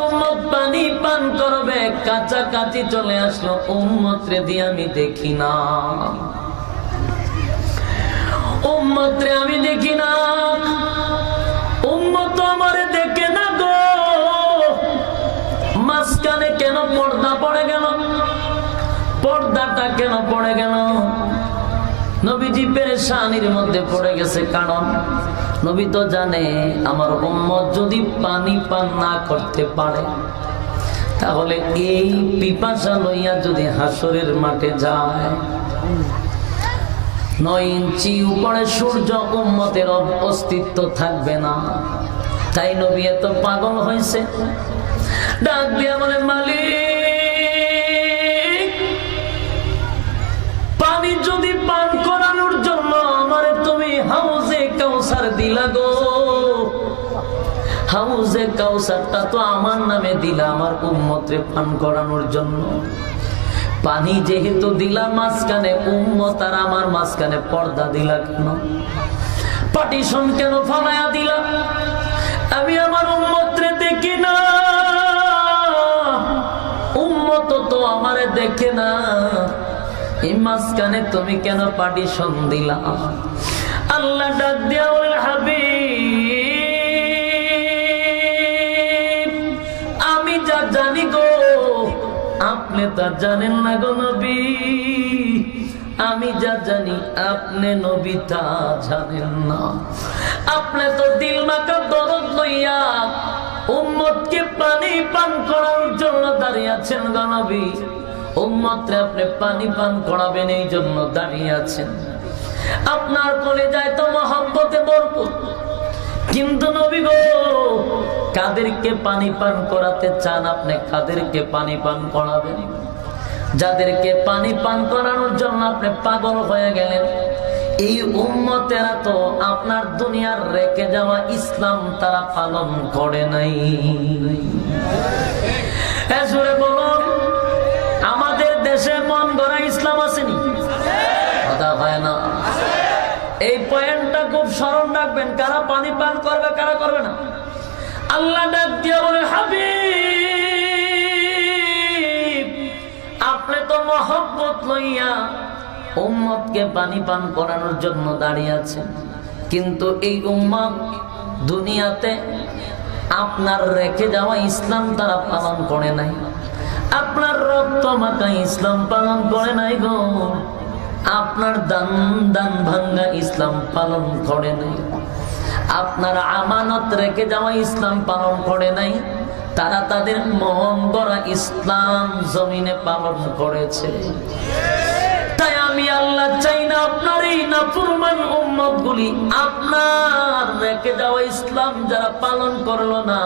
উম্মত পানি পান করবে, কাছাকাছি চলে আসলো, উম্মত রে দিয়ে আমি দেখি না, উম্মত রে আমি দেখি না, উম্মত আমারে দেখে না গো। মাঝখানে কেন পর্দা পড়ে গেল? পর্দাটা কেন পড়ে গেল? নবীজি পেরেশানির মধ্যে পড়ে গেছে, কারণ নবী তো জানে আমার উম্মত যদি পানি পান না করতে পারে তাহলে এই পিপাসা লইয়া যদি হাসরের মাঠে যায়, 9 ইঞ্চি উপরে সূর্য উম্মতের অস্তিত্ব থাকবে না। তাই নবী এত পাগল হয়েছে, ডাক দিয়া বলে, মালিক, পানি যদি পান করানোর জন্য আমারে তুমি হাউজে কাউসার দিলা গো, হাউজে কাউসারটা তো আমার নামে দিলা আমার উম্মতরে পান করানোর জন্য। পানি যেহেতু দিলা মাঝখানে, উম্মত আর আমার মাঝখানে পর্দা দিলা কেন? পার্টিশন কেন ফালায়া দিলা? আমি আমার উম্মতরে দেখি না, উম্মত তো আমারে দেখে না, এই মাঝখানে তুমি কেন পার্টিশন দিলা? আল্লাহ ডাক দিয়া বলেন, হাবিব, আমি যা জানি গো আপনি তা জানেন না গো নবী, আমি যা জানি আপনি নবী তা জানেন না। আপনি তো দিল মাকা দরদ লইয়া উম্মতকে পানি পান করার জন্য দাঁড়িয়ে আছেন গো নবী, উম্মতরে আপনি পানি পান করাবেন এই জন্য দাঁড়িয়ে আছেন। আপনার কলিজায় তো মহব্বতে ভরপুর, কিন্তু নবী গো কাদেরকে পানি পান করাতে চান আপনি? কাদেরকে পানি পান করাবেন? যাদেরকে পানি পান করানোর জন্য আপনি পাগল হয়ে গেলেন, এই উম্মতেরা তো আপনার দুনিয়ার রেখে যাওয়া ইসলাম তারা পালন করে নাই। জোরে বলুন, আমাদের দেশে মন গড়া ইসলাম আসেনি? কথা হয় না। এই পয়েন্টটা খুব স্মরণ রাখবেন, কারা পানি পান করবে কারা করবে না। আল্লাহ ডাক দিয়া বলে, হাবিব, আপনি তো মহব্বত লইয়া উম্মতকে পানি পান করানোর জন্য দাঁড়িয়ে আছেন, কিন্তু এই উম্মত দুনিয়াতে আপনার রেখে যাওয়া ইসলাম তারা পালন করে নাই, আপনার রক্ত মাখা ইসলাম পালন করে নাই গো, আপনার দান দান ভাঙ্গা ইসলাম পালন করে নাই, আপনার আমানত রেখে যাওয়া ইসলাম পালন করে নাই, তারা তাদের মন গড়া ইসলাম জমিনে পালন করেছে। তাই আমি আল্লাহ চাই না আপনার এই নাফরমান উম্মত গুলি আপনার রেখে যাওয়া ইসলাম যারা পালন করলো না,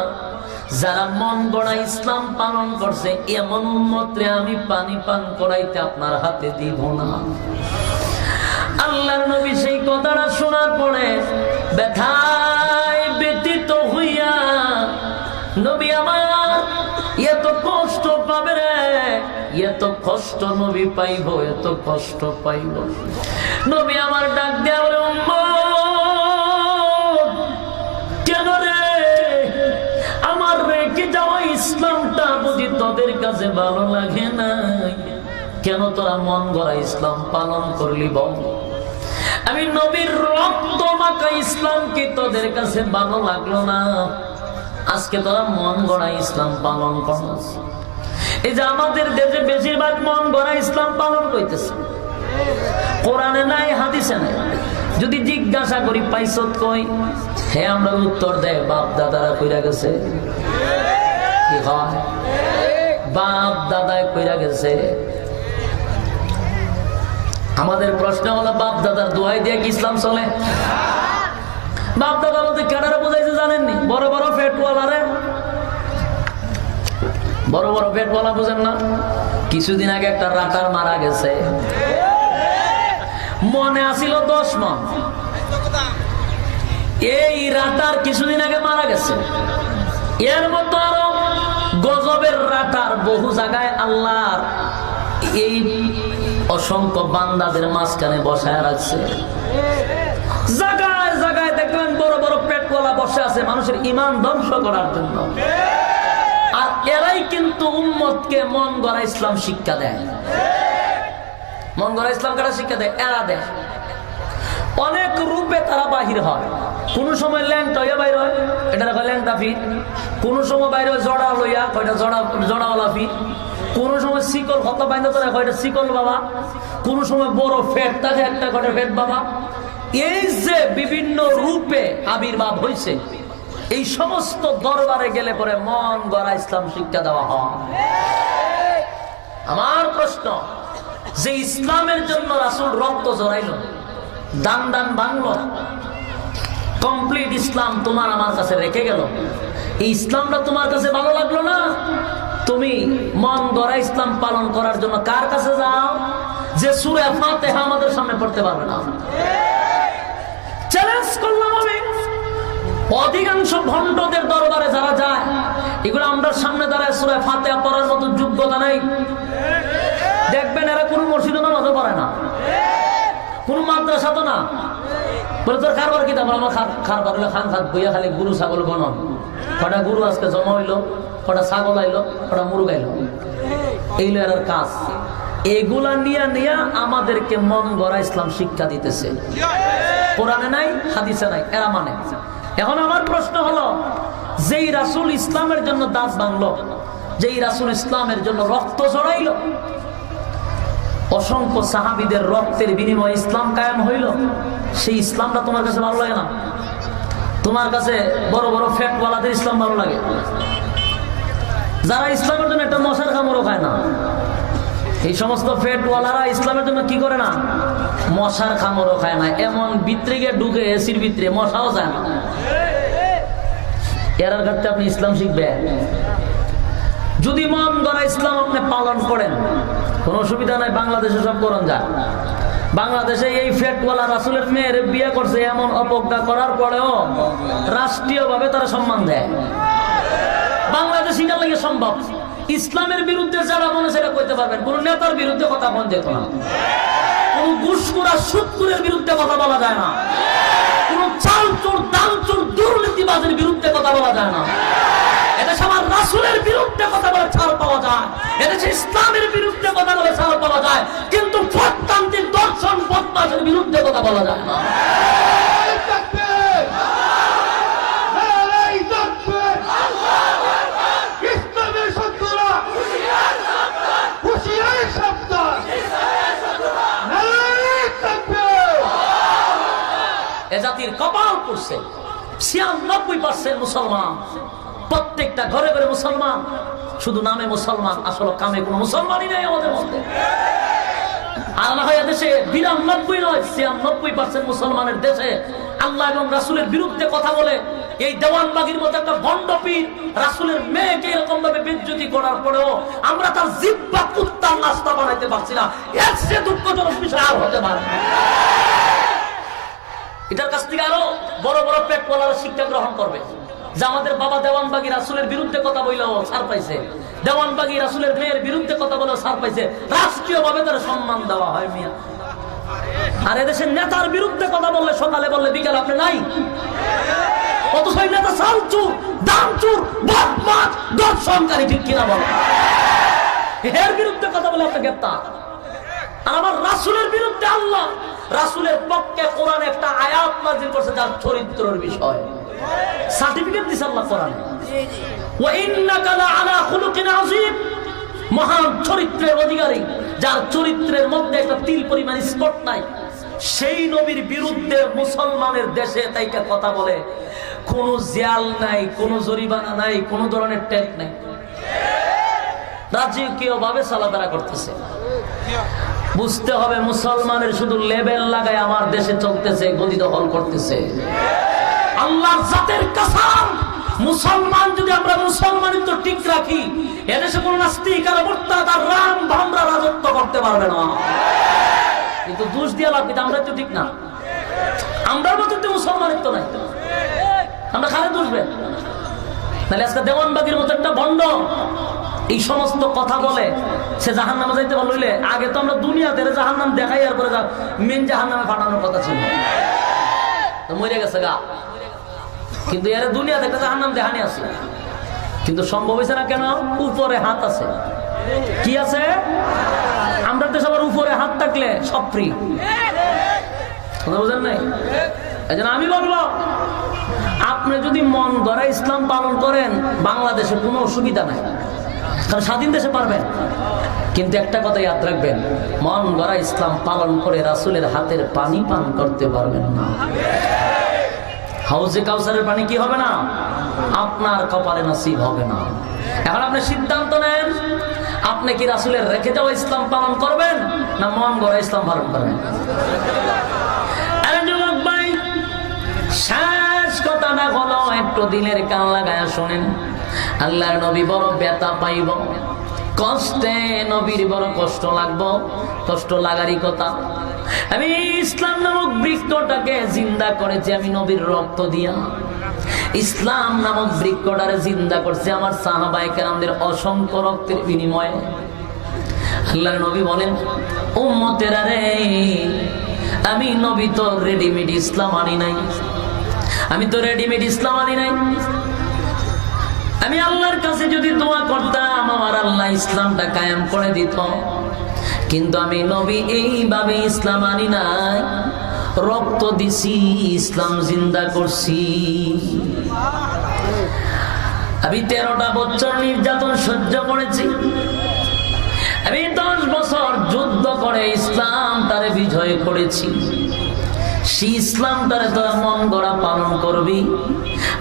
যারা মন গড়া ইসলাম পালন করছে, এমন উম্মতরে আমি পানি পান করাইতে আপনার হাতে দিব না। আল্লাহর নবী সেই কথাটা শোনার পরে ব্যথায় ব্যতীত হইয়া, নবী আমার এত কষ্ট পাবে রে, এত কষ্ট নবী পাইব, এত কষ্ট পাইব। নবী আমার ডাক দেয়া বলে, কেন রে আমার রেখে যাওয়া ইসলামটা বুঝি তোদের কাছে ভালো লাগে না? কেন তোরা মন গড়া ইসলাম পালন করলি বল? আমি নবীর রক্ত মাখা ইসলাম কি তোদের কাছে ভালো লাগলো না? আজকে তোরা মন গড়া ইসলাম পালন করছিস। এই যে আমাদের দেশে বেশিরভাগ মন গড়া ইসলাম পালন করতেছে, কোরআনে নাই হাদিসে নাই। যদি জিজ্ঞাসা করি পাইছত কই, হে আমরা উত্তর দেয় বাপ দাদারা কইরা গেছে। কি হয়? বাপ দাদায় কইরা গেছে। আমাদের প্রশ্ন হলো, বাপ দাদার দোয়াই দিয়ে কি ইসলাম চলে? বাপ দাদা বলতে কাটারা বোঝাইছে জানেননি? বড় বড় পেটওয়ালারে, বড় বড় পেটওয়ালা বুঝেন না? কিছুদিন আগে একটা রাটার মারা গেছে, মনে আসিল 10 মন। এই রাটার কিছুদিন আগে মারা গেছে। এর মতো আরো গজবের রাটার বহু জায়গায় আল্লাহর এই অসংখ্য বান্দাদের মাঝখানে বসায় রাখছে। জায়গায় জায়গায় দেখবেন বড় বড় পেটওয়ালা বসে আছে মানুষের ঈমান ধ্বংস করার জন্য। আর এরাই কিন্তু উম্মতকে মন গড়া ইসলাম শিক্ষা দেয়। মন গড়া ইসলাম কারা শিক্ষা দেয়? এরা দেয়। অনেক রূপে তারা বাহির হয়। কোন সময় ল্যাংটা হইয়া বাইর হয়, এটা ল্যাংটা ফিট। কোন সময় বাইরে জড়া লইয়া, কয়টা জড়াওয়ালা ফিট। কোন সময় শিকল হত বাইন্দা তোরা, কয়টা শিকল বাবা। কোন সময় বড় ফেট থাকে, একটা কয়টা ফেট বাবা। এই যে বিভিন্ন রূপে আবির্ভাব হয়েছে, এই সমস্ত দরবারে গেলে পরে মন গড়া ইসলাম শিক্ষা দেওয়া হয়। আমার প্রশ্ন, যে ইসলামের জন্য রাসূল রক্ত ঝরাইল, দান দান ভাঙলো, কমপ্লিট ইসলাম তোমার আমার কাছে রেখে গেল, এই ইসলামটা তোমার কাছে ভালো লাগলো না? তুমি মন গড়া ইসলাম পালন করার জন্য কার কাছে যাও? যে সূরা ফাতিহা আমাদের সামনে পড়তে পারবে না। চ্যালেঞ্জ করলাম আমি, অধিকাংশ ভণ্ডদের দরবারে যারা যায়, এগুলো আমরা সামনে দাঁড়ায় সূরা ফাতিহা পড়ার মতো যোগ্যতা নাই। দেখবেন এরা কোনো মসজিদে নামাজও পড়ে না, কোন মাদ্রাসা তো না। বলে তোর কারবার কি? আমার খারবার হইলো খান খাত বইয়া খালি গরু ছাগল গণন, কটা গরু আজকে জমা হইলো, কটা ছাগল আইলো, কটা মুরগ আইলো, এইগুলো এর কাজ। এগুলা নিয়ে নিয়ে আমাদেরকে মন গড়া ইসলাম শিক্ষা দিতেছে। কোরআনে নাই, হাদিসে নাই, এরা মানে। এখন আমার প্রশ্ন হলো, যেই রাসূল ইসলামের জন্য দাঁত ভাঙলো, যেই রাসূল ইসলামের জন্য রক্ত ঝরাইলো, অসংখ্য সাহাবীদের রক্তের বিনিময়ে ইসলাম কায়েম হইল, সেই ইসলামটা তোমার কাছে ভালো লাগে না? তোমার কাছে বড় বড় ফ্যাটওয়ালাদের ইসলাম ভালো লাগে, যারা ইসলামের জন্য একটা মশার কামড়ও খায় না। এই সমস্ত ফ্যাটওয়ালারা ইসলামের জন্য কি করে না? মশার কামড়ও খায় না। এমন ভিতরে গিয়ে ঢুকে এসির ভিতরে মশাও যায় না। এর ঘাটতে আপনি ইসলাম শিখবেন। যদি মন গড়া ইসলাম আপনি পালন করেন, কোন অসুবিধা নাই, বাংলাদেশে সব করণ যায়। বাংলাদেশে এই ফ্যাটওয়ালা রাসূলের মেয়ের বিয়ে করছে, এমন অবজ্ঞা করার পরেও রাষ্ট্রীয়ভাবে তারা সম্মান দেয়। বাংলাদেশ এটার লাগে সম্ভব। ইসলামের বিরুদ্ধে যারা মনে সেটা কইতে পারবেন, কোন নেতার বিরুদ্ধে কথা বলা যেত না, কোন ঘুষখোর সুদখোরের বিরুদ্ধে কথা বলা যায় না, কোন চাল চোর দাম চোর দুর্নীতিবাজের বিরুদ্ধে কথা বলা যায় না। এদেশে আমার রাসূলের বিরুদ্ধে কথা বলে ছাড় পাওয়া যায়, এদেশে ইসলামের বিরুদ্ধে কথা বলে ছাড় পাওয়া যায়, কিন্তু প্রত্যন্ত্রের দর্শন বদমাশের বিরুদ্ধে কথা বলা যায় না। এ জাতির কপাল পড়ছে, 96% মুসলমান, প্রত্যেকটা ঘরে ঘরে মুসলমান, শুধু নামে মুসলমান, আসলে কামে কোনো মুসলমানই নাই আমাদের মধ্যে। আর না হয় দেশে 92 নয় 96% মুসলমানের দেশে আল্লাহ এবং রাসূলের বিরুদ্ধে কথা বলে, এই দেওয়ানবাগির মতো একটা ভণ্ড পীর রাসূলের মেয়েকে এরকম ভাবে বেইজ্জতি করার পরেও আমরা তার জিহ্বা কুত্তার নাস্তা বানাইতে পারছি না। এর চেয়ে দুঃখজনক বিষয় আর হতে পারে না। এটার কাছ থেকে আরো বড় বড় পেটওয়ালারা শিক্ষা গ্রহণ করবে, যে আমাদের বাবা দেওয়ানবাগী রাসূলের বিরুদ্ধে কথা বললেও ছাড় পাইছে, দেওয়ানবাগী রাসূলের মেয়ের বিরুদ্ধে কথা বলেও ছাড় পাইছে, রাষ্ট্রীয় ভাবে তার সম্মান দেওয়া হয়। মিয়া, আর এদেশের নেতার বিরুদ্ধে কথা বললে সকালে বললে বিকাল আপনি নাই, অথচ নেতা চালচুর দামচুর বদমাশ দর্শনকারী, ঠিক কিনা বল? এর বিরুদ্ধে কথা বলে আপনি গ্রেফতার। আর আমার রাসূলের বিরুদ্ধে আল্লাহ রাসূলের পক্ষে কোরআনে একটা আয়াত নাযিল করছে, যার চরিত্রের বিষয় সার্টিফিকেট দিছে আল্লাহ কোরআনে, ওয়া ইন্নাকা লাআলা খুলুকিন আযীম, মহান চরিত্রের অধিকারী, যার চরিত্রের মধ্যে একটা তিল পরিমাণ স্পট নাই, সেই নবীর বিরুদ্ধে মুসলমানের দেশে তাইকা কথা বলে কোনো জেল নাই, কোনো জরিমানা নাই, কোনো ধরনের ট্যাক্স নাই, রাজকীয় ভাবে সালাদারা করতেছে। বুঝতে হবে মুসলমানের শুধু লেবেল লাগায় আমার দেশে চলতেছে, গদি দখল করতেছে। আল্লাহর জাতের কসম, মুসলমান যদি আমরা মুসলমানিত্ব ঠিক রাখি, এদেশে কোন নাস্তিক আর মুরতাদ আর রাম ভামরা রাজত্ব করতে পারবে না। কিন্তু দোষ দিয়ে লাভ কি? আমরা তো ঠিক না, আমরার মতো তো মুসলমানিত্ব নাই, আমরা খালি দোষবে। তাহলে আজকে দেওয়ানবাগীর মতো একটা ভণ্ড এই সমস্ত কথা বলে, সে জাহান্নামে যাইতে পারলে আগে তো আমরা দুনিয়াতে জাহান্নাম দেখাই, আর পরে মেন জাহান্নামে পাঠানোর কথা ছিল, মরে গেছে গা। কিন্তু এর দুনিয়াতে একটা জাহান্নাম দেখানি আছে, কিন্তু সম্ভব হয়েছে না কেন? উপরে হাত আছে। কি আছে? আমরা তো সবার উপরে হাত থাকলে সব ফ্রি, কথা বুঝেন নাই? এই জন্য আমি বলবো, আপনি যদি মন গড়া ইসলাম পালন করেন, বাংলাদেশে কোনো অসুবিধা নাই, কারণ স্বাধীন দেশে পারবেন। কিন্তু একটা কথা ইয়াদ রাখবেন, মন গড়া ইসলাম পালন করে রাসূলের হাতের পানি পান করতে পারবেন না। হাউজে কাউসারের পানি কি হবে না? আপনার কপালে নসিব হবে না। এখন আপনি সিদ্ধান্ত নেন, আপনি কি রাসূলের রেখে যাওয়া ইসলাম পালন করবেন না মন গড়া ইসলাম পালন করবেন? আরে যুবক ভাই, শেষ কথাটা হলো, একটু দিলের কান লাগায়া শোনেন। আল্লাহর নবী বড় ব্যথা পাইব, কষ্টে নবীর বড় কষ্ট লাগবো, কষ্ট লাগারই কথা। আমি ইসলাম নামক বৃক্ষটাকে জিন্দা করেছি আমি নবীর রক্ত দিয়া। ইসলাম নামক বৃক্ষটারে জিন্দা করছে আমার সাহাবায়ে কেরামদের অসংখ্য রক্তের বিনিময়ে। আল্লাহর নবী বলেন, উম্মতেরা রে, আমি নবী তো রেডিমেড ইসলাম আনি নাই, আমি তো রেডিমেড ইসলাম আনি নাই। আমি আল্লাহর কাছে যদি দোয়া করতাম আমার আল্লাহ ইসলামটা কায়েম করে দিত, কিন্তু আমি নবী এইভাবে ইসলাম আনি নাই, রক্ত দিছি, ইসলাম জিন্দা করছি। আমি 13টা বছর নির্যাতন সহ্য করেছি, আমি 10 বছর যুদ্ধ করে ইসলামটারে বিজয় করেছি। সেই ইসলামটারে তোরা মন গড়া পালন করবি।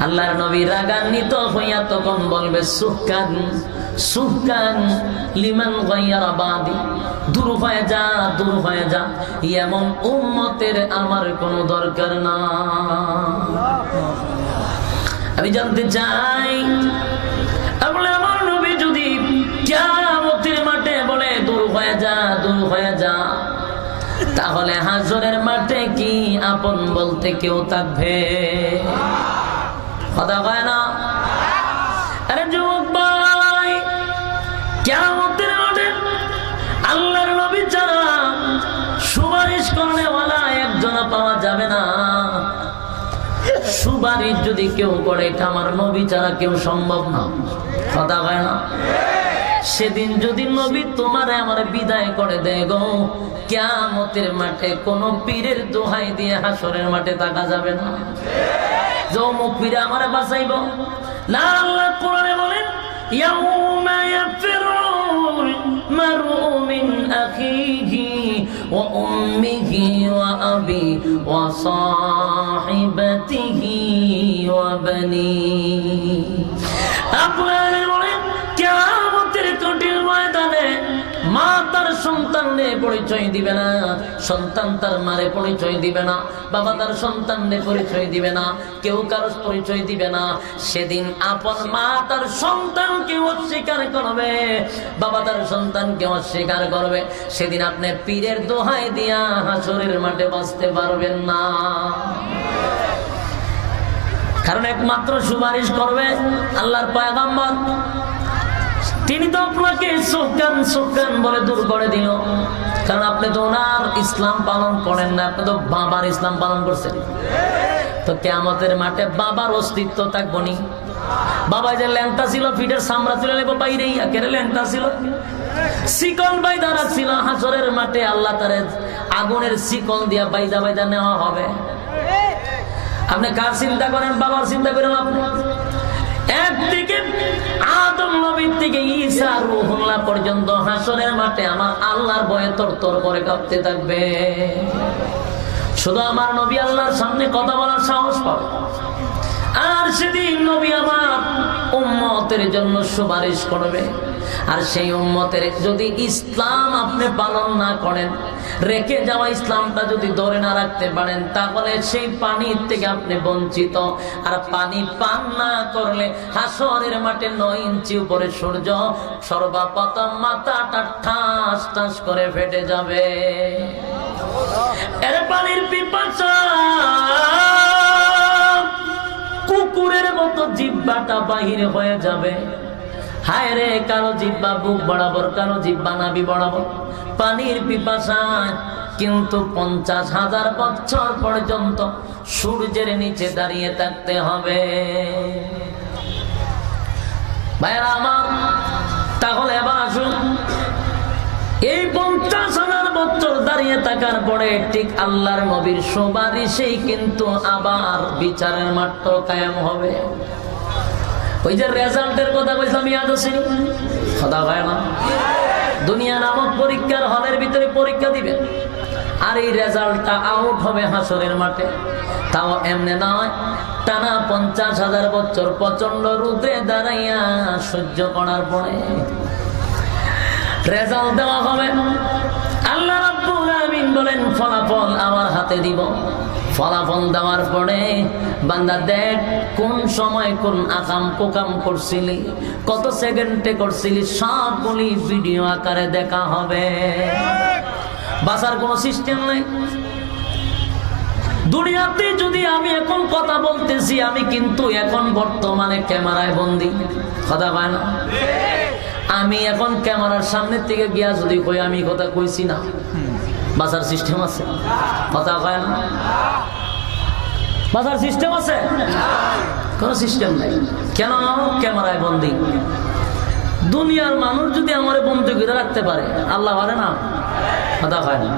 আল্লাহর নবী রাগান্বিত হইয়া তখন বলবে, সুহকান সুহকান লিমান গায়রা বাদি, দূর হয়ে যা, দূর হয়ে যা, এমন উম্মতের আমার কোনো দরকার না। আমি জানতে চাই, আমার নবী যদি কিয়ামতের মাঠে বলে দূর হয়ে যা, দূর হয়ে যা, তাহলে হাসরের মাঠে কি আপন বলতে কেউ থাকবে? কথা কয় না? আরে যুবক ভাই, কিয়ামতের মাঠে আল্লাহর নবী ছাড়া সুপারিশ করনেওয়ালা একজন পাওয়া যাবে না। সুপারিশ যদি কেউ করে, এটা আমার নবী ছাড়া কেউ সম্ভব না। কথা কয় না? সেদিন যদি নবী তোমারে আমার বিদায় করে দেয় গো, কিয়ামতের মাঠে কোন পীরের দোহাই দিয়ে হাসরের মাঠে থাকা যাবে না। যে অমুক পীরে আমারে বাঁচাইব না। আল্লাহ কোরআনে বলেন, ইয়াউমা ইয়াফিরুল মারউ মিন আখিহি ওয়া উম্মিহি ওয়া আবি ওয়া সাহিবাতিহি ওয়া বানিহি। আপনারা বলেন, কিয়ামতের কঠিন ময়দানে মা তার সন্তানকে পরিচয় দিবে না, সন্তান তার মারে পরিচয় দিবে না, বাবা তার সন্তানকে পরিচয় দিবে না, কেউ কারো পরিচয় দিবে না। সেদিন আপন মা তার সন্তানকে অস্বীকার করবে, বাবা তার সন্তানকে অস্বীকার করবে। সেদিন আপনি পীরের দোহাই দিয়া হাসরের মাঠে বাঁচতে পারবেন না। কারণ একমাত্র সুপারিশ করবে আল্লাহর পয়গম্বর। তিনি তো আপনাকে সুকান সুকান বলে দূর করে দিল, কারণ আপনি তো ওনার ইসলাম পালন করেন না, আপনি তো বাবার ইসলাম পালন করছেন। তো কিয়ামতের মাঠে বাবার অস্তিত্ব থাকবো নি। বাবা যে ল্যাংটা ছিল, পিঠের সামরা তুলে নেবো বাইরেই, একেবারে ল্যাংটা ছিল, শিকল বাইদা রাখছিল। হাসরের মাঠে আল্লাহ তারে আগুনের শিকল দিয়া বাইদা বাইদা নেওয়া হবে। আপনি কার চিন্তা করেন? বাবার চিন্তা করেন আপনি। একদিকে আদম নবীর থেকে ঈসা রূহুল্লাহ পর্যন্ত হাসরের মাঠে আমার আল্লাহর ভয়ে তরতর করে কাঁপতে থাকবে। শুধু আমার নবী আল্লাহর সামনে কথা বলার সাহস পাবে। আর সেদিন নবী আমার উম্মতের জন্য সুপারিশ করবে। আর সেই উম্মতের যদি ইসলাম আপনি পালন না করেন, রেখে যাওয়া ইসলামটা যদি ধরে না রাখতে পারেন, তাহলে সেই পানির থেকে আপনি বঞ্চিত। আর পানি পান না করলে হাসরের মাঠে 9 ইঞ্চি উপরে সূর্য সর্বপ্রথম মাথাটা ঠাস ঠাস করে ফেটে যাবে। এর পানির পিপাসা কুকুরের মতো জিহ্বাটা বাহির হয়ে যাবে। হায় রে, কারো জিহ্বা বুক বরাবর, কারো জিহ্বা নাভি বরাবর, পানির পিপাসায়। কিন্তু 50,000 বছর পর্যন্ত সূর্যের নিচে দাঁড়িয়ে থাকতে হবে। ভাইরা আমার, তাহলে এবার আসুন, এই 50,000 বছর দাঁড়িয়ে থাকার পরে ঠিক আল্লাহর নবীর সুপারিশেই কিন্তু আবার বিচারের মাঠ কায়েম হবে। ওই যে রেজাল্টের কথা কইলাম, ইয়াদ আছে? কথা হয় না? দুনিয়া নামক পরীক্ষার হলের ভিতরে পরীক্ষা দিবেন, আর এই রেজাল্টটা আউট হবে হাসরের মাঠে। তাও এমনি নয়, টানা 50,000 বছর প্রচন্ড রোদে দাঁড়াইয়া সহ্য করার পরে রেজাল্ট দেওয়া হবে। আল্লাহ রাব্বুল আমিন বলেন ফলাফল আমার হাতে দিব। ফলাফল দেওয়ার পরে বান্দা দেখ কোন সময় কোন আকাম কোকাম করছিলি, কত সেকেন্ডে করছিলি, সবগুলি ভিডিও আকারে দেখা হবে। বাঁচার কোনো সিস্টেম নাই। দুনিয়াতে যদি আমি এখন কথা বলতেছি, আমি কিন্তু এখন বর্তমানে ক্যামেরায় বন্দী, কথা কয় না? আমি এখন ক্যামেরার সামনে থেকে গিয়া যদি কই আমি কথা কইছি না, বাঁচার সিস্টেম আছে? কথা কয় না? বাঁচার সিস্টেম আছে? কোন সিস্টেম নাই। কেন? ক্যামেরায় বন্দী। দুনিয়ার মানুষ যদি আমার বন্দী করে রাখতে পারে, আল্লাহ পারে না? কথা কয় না?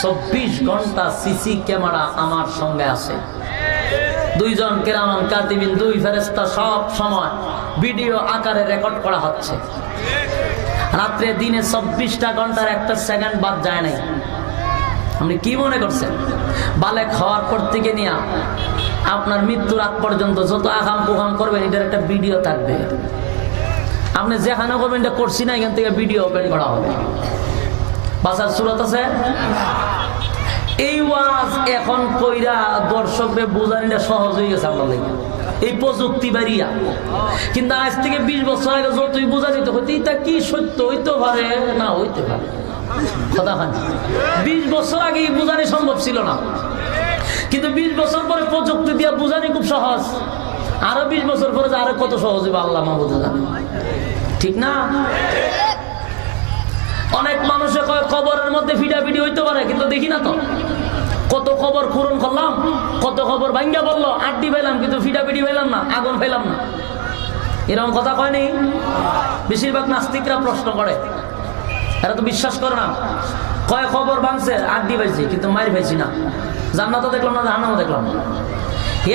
24 ঘন্টা সিসি ক্যামেরা আমার সঙ্গে আছে। 2 জন কিরামান কাতিবিন, 2 ফেরেশতা সব সময় ভিডিও আকারে রেকর্ড করা হচ্ছে। রাত্রে দিনে 24টা ঘন্টার একটা সেকেন্ড বাদ যায় নাই। আপনি কি মনে করছেন বালে খাওয়ার পর থেকে নিয়ে আপনার মৃত্যুর আগ পর্যন্ত যত আকাম কুকাম করবেন এটার একটা ভিডিও থাকবে। আপনি যেখানে করবেন এটা করছি না, এখান থেকে ভিডিও ওপেন করা হবে। বাঁচার সুরত আছে? এই ওয়াজ এখন কইরা দর্শকদের বোঝানিটা সহজ হয়ে গেছে আপনার লাগে, এই প্রযুক্তি বাড়িয়া। কিন্তু আজ থেকে 20 বছর আগে যতই বোঝা যেত হইতে এটা কি সত্য হইতে পারে না হইতে পারে, কথা হয়। 20 বছর আগে এই বোঝানি সম্ভব ছিল না, কিন্তু 20 বছর পরে প্রযুক্তি দিয়া বোঝানি খুব সহজ। আরো 20 বছর পরে আরো কত সহজ হবে আল্লাহ মাহবুদ জানে, ঠিক না? অনেক মানুষে কয় কবরের মধ্যে ফিডাফিডি হইতে পারে, কিন্তু দেখি না তো। কত খবর পূরণ করলাম, কত খবর ভাঙ্গা বললো, আড্ডি পেলাম, কিন্তু ফিডাফিডি পেলাম না, আগুন পেলাম না। এরকম কথা কয় নেই? বেশিরভাগ নাস্তিকরা প্রশ্ন করে, এরা তো বিশ্বাস করে না। কয় খবর ভাঙছে, আড্ডি পাইছি, কিন্তু মারি পাইছি না, জান্নাতও দেখলাম না, জাহান্নামও দেখলাম না।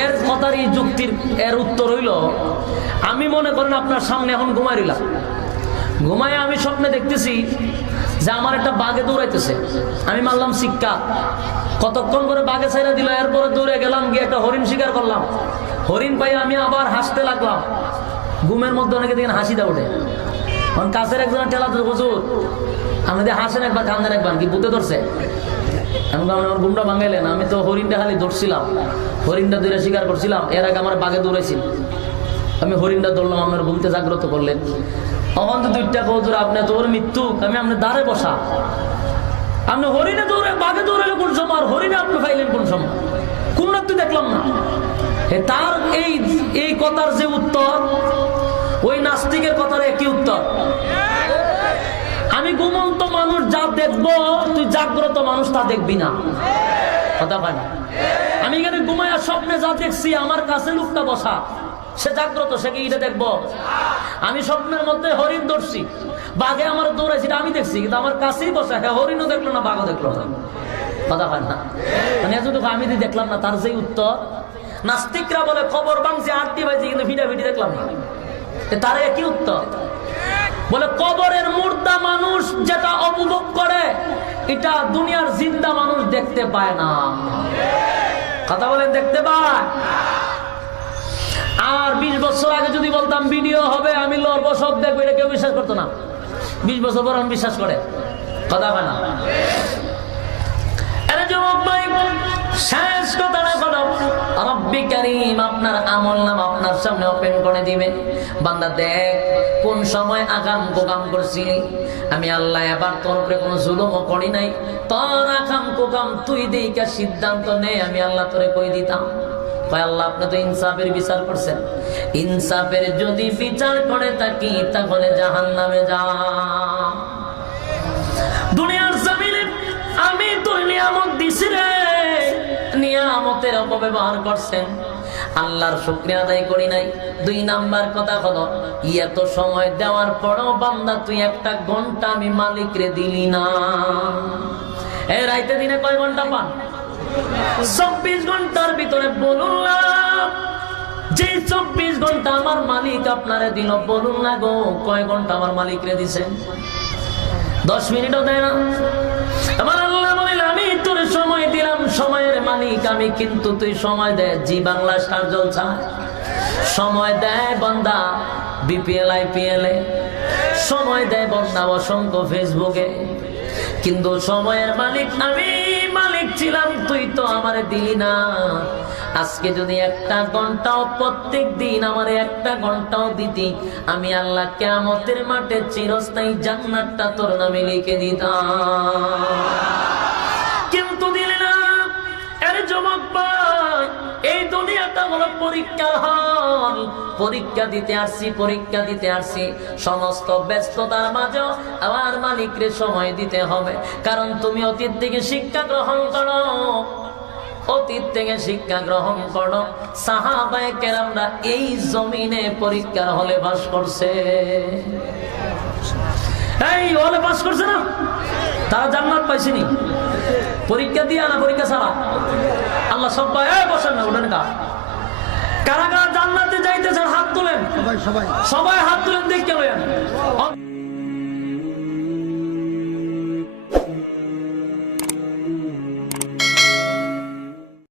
এর কথার এই যুক্তির এর উত্তর হইল, আমি মনে করেন আপনার সামনে এখন ঘুমাই রইলাম, ঘুমায় আমি স্বপ্নে দেখতেছি যে আমার একটা বাঘে দৌড়াইতেছে, আমি মারলাম শিক্ষা, কতক্ষণ করে বাঘে ছাইরা দিল, এরপরে দৌড়ে গেলাম, গিয়ে একটা হরিণ শিকার করলাম, হরিণ পাই আমি আবার হাসতে লাগলাম। ঘুমের মধ্যে অনেকে দেখেন হাসিটা ওঠে, কারণ কাছের একজনের ঠেলাতে হুজুর আমাদের হাসেন একবার, কান্দেন একবার, কি ভূতে ধরছে? এমন আমার ঘুমটা ভাঙাইলেন, আমি তো হরিণটা খালি ধরছিলাম, হরিণটা দৌড়ে শিকার করছিলাম, এর আগে আমার বাঘে দৌড়াইছিল, আমি হরিণটা ধরলাম, আমার ঘুমতে জাগ্রত করলেন। অহন তো 2টা কৌতুর, আপনি তোর মৃত্যু, আমি আপনার দ্বারে বসা, আপনি হরিণে দৌড়ে বাঘে দৌড়ালে কোন সময়, আর হরিণে আপনি পাইলেন কোন সময়? কোন রাত্রি দেখলাম না। তার এই কথার যে উত্তর, ওই নাস্তিকের কথার একই উত্তর। আমি ঘুমন্ত মানুষ যা দেখবো, তুই জাগ্রত মানুষ তা দেখবি না, কথা পাই না। আমি এখানে ঘুমাইয়া স্বপ্নে যা দেখছি, আমার কাছে লোকটা বসা, সে জাগ্রত, সে কি এটা দেখবো? আমি স্বপ্নের মধ্যে হরিণ ধরছি, বাঘে আমার দৌড়াইছি, আমি দেখছি, কিন্তু আমার কাছেই বসা, হ্যাঁ হরিণও দেখলো না, বাঘও দেখলো না, কথা হয় না। মানে এতটুকু আমি দেখলাম না, তার যে উত্তর। নাস্তিকরা বলে খবর ভাঙছে, আটটি বাজছে, কিন্তু ভিডিও দেখলাম না, তার একই উত্তর। বলে কবরের মুর্দা মানুষ যেটা উপভোগ করে, এটা দুনিয়ার জিন্দা মানুষ দেখতে পায় না, কথা বলেন, দেখতে পায়। আর 20 বছর আগে যদি বলতাম ভিডিও হবে, আমি লড়বো, সব দেখবো, এটা কেউ বিশ্বাস করতো না। 20 বছর পর আমি বিশ্বাস করে, কথা হয় না। শেষ কথাটা বলো, রব্বি কারীম আপনার আমলনামা আপনার সামনে ওপেন করে দিবে। বান্দা দেখ কোন সময় আগাম গোগাম করছিলি, আমি আল্লাহ এবার তোর উপরে কোনো জুলুমও করি নাই, তোর আগাম গোগাম তুই দেইকা সিদ্ধান্ত নে, আমি আল্লাহ তোরে কই দিতাম। আল্লাহ আপনি তো ইনসাফের বিচার করছেন, ইনসাফের যদি বিচার করে থাকি তাহলে জাহান্নামে যা। দুনিয়ার জমিনে আমি তোর নিয়ামত দিছি রে, নিয়ামতের অপব্যবহার করছেন, আল্লাহর শুকরিয়া আদায় করি নাই। 2 নাম্বার কথা হলো, এত সময় দেওয়ার পরও বান্দা তুই 1 ঘন্টা আমি মালিক রে দিলি না। এই রাইতে দিনে কয় ঘন্টা পান? 24 ঘন্টার ভিতরে বলুন না, যে 24 ঘন্টা আমার মালিক আপনারে দিল, বলুন না গো কয় ঘন্টা আমার মালিক রে দিছেন? 10 মিনিটও দেয় না। আমার আল্লাহ বলেন আমি তোর সময় দিলাম, সময়ের মালিক দামি, কিন্তু তুই সময় দে জি বাংলা স্টার জলসায়, সময় দেয় বান্দা বিপিএল আইপিএল এ, সময় দেয় বান্দা অসংখ্য ফেসবুকে, কিন্তু সময়ের মালিক আমি মালিক ছিলাম, তুই তো আমারে দিলি না। আজকে যদি একটা ঘন্টাও প্রত্যেক দিন আমার একটা ঘন্টাও দিতি, আমি আল্লাহ কিয়ামতের মাঠে চিরস্থায়ী জান্নাতটা তোর নামে লিখে দিতাম, কিন্তু দিলি না। এর যুবক ভাই, এই দুনিয়াটা হলো পরীক্ষার হল, পরীক্ষা দিতে আসছি, পরীক্ষা দিতে আসছি। সমস্ত ব্যস্ততার মাঝেও আমার মালিকরে সময় দিতে হবে, কারণ তুমি অতীত থেকে শিক্ষা গ্রহণ করো, অতীত থেকে শিক্ষা গ্রহণ করো। সাহাবায়ে কেরামরা এই জমিনে পরীক্ষার হলে বাস করছে, এই হলে বাস করছে না, তারা জান্নাত পাইছেনি পরীক্ষা দিয়া না পরীক্ষা ছাড়া। আল্লাহ সবাই বসেন না, উঠেন কা কারা কারা জান্নাতে যাইতেছেন হাত তুলেন, সবাই হাত তুলেন, দেখতে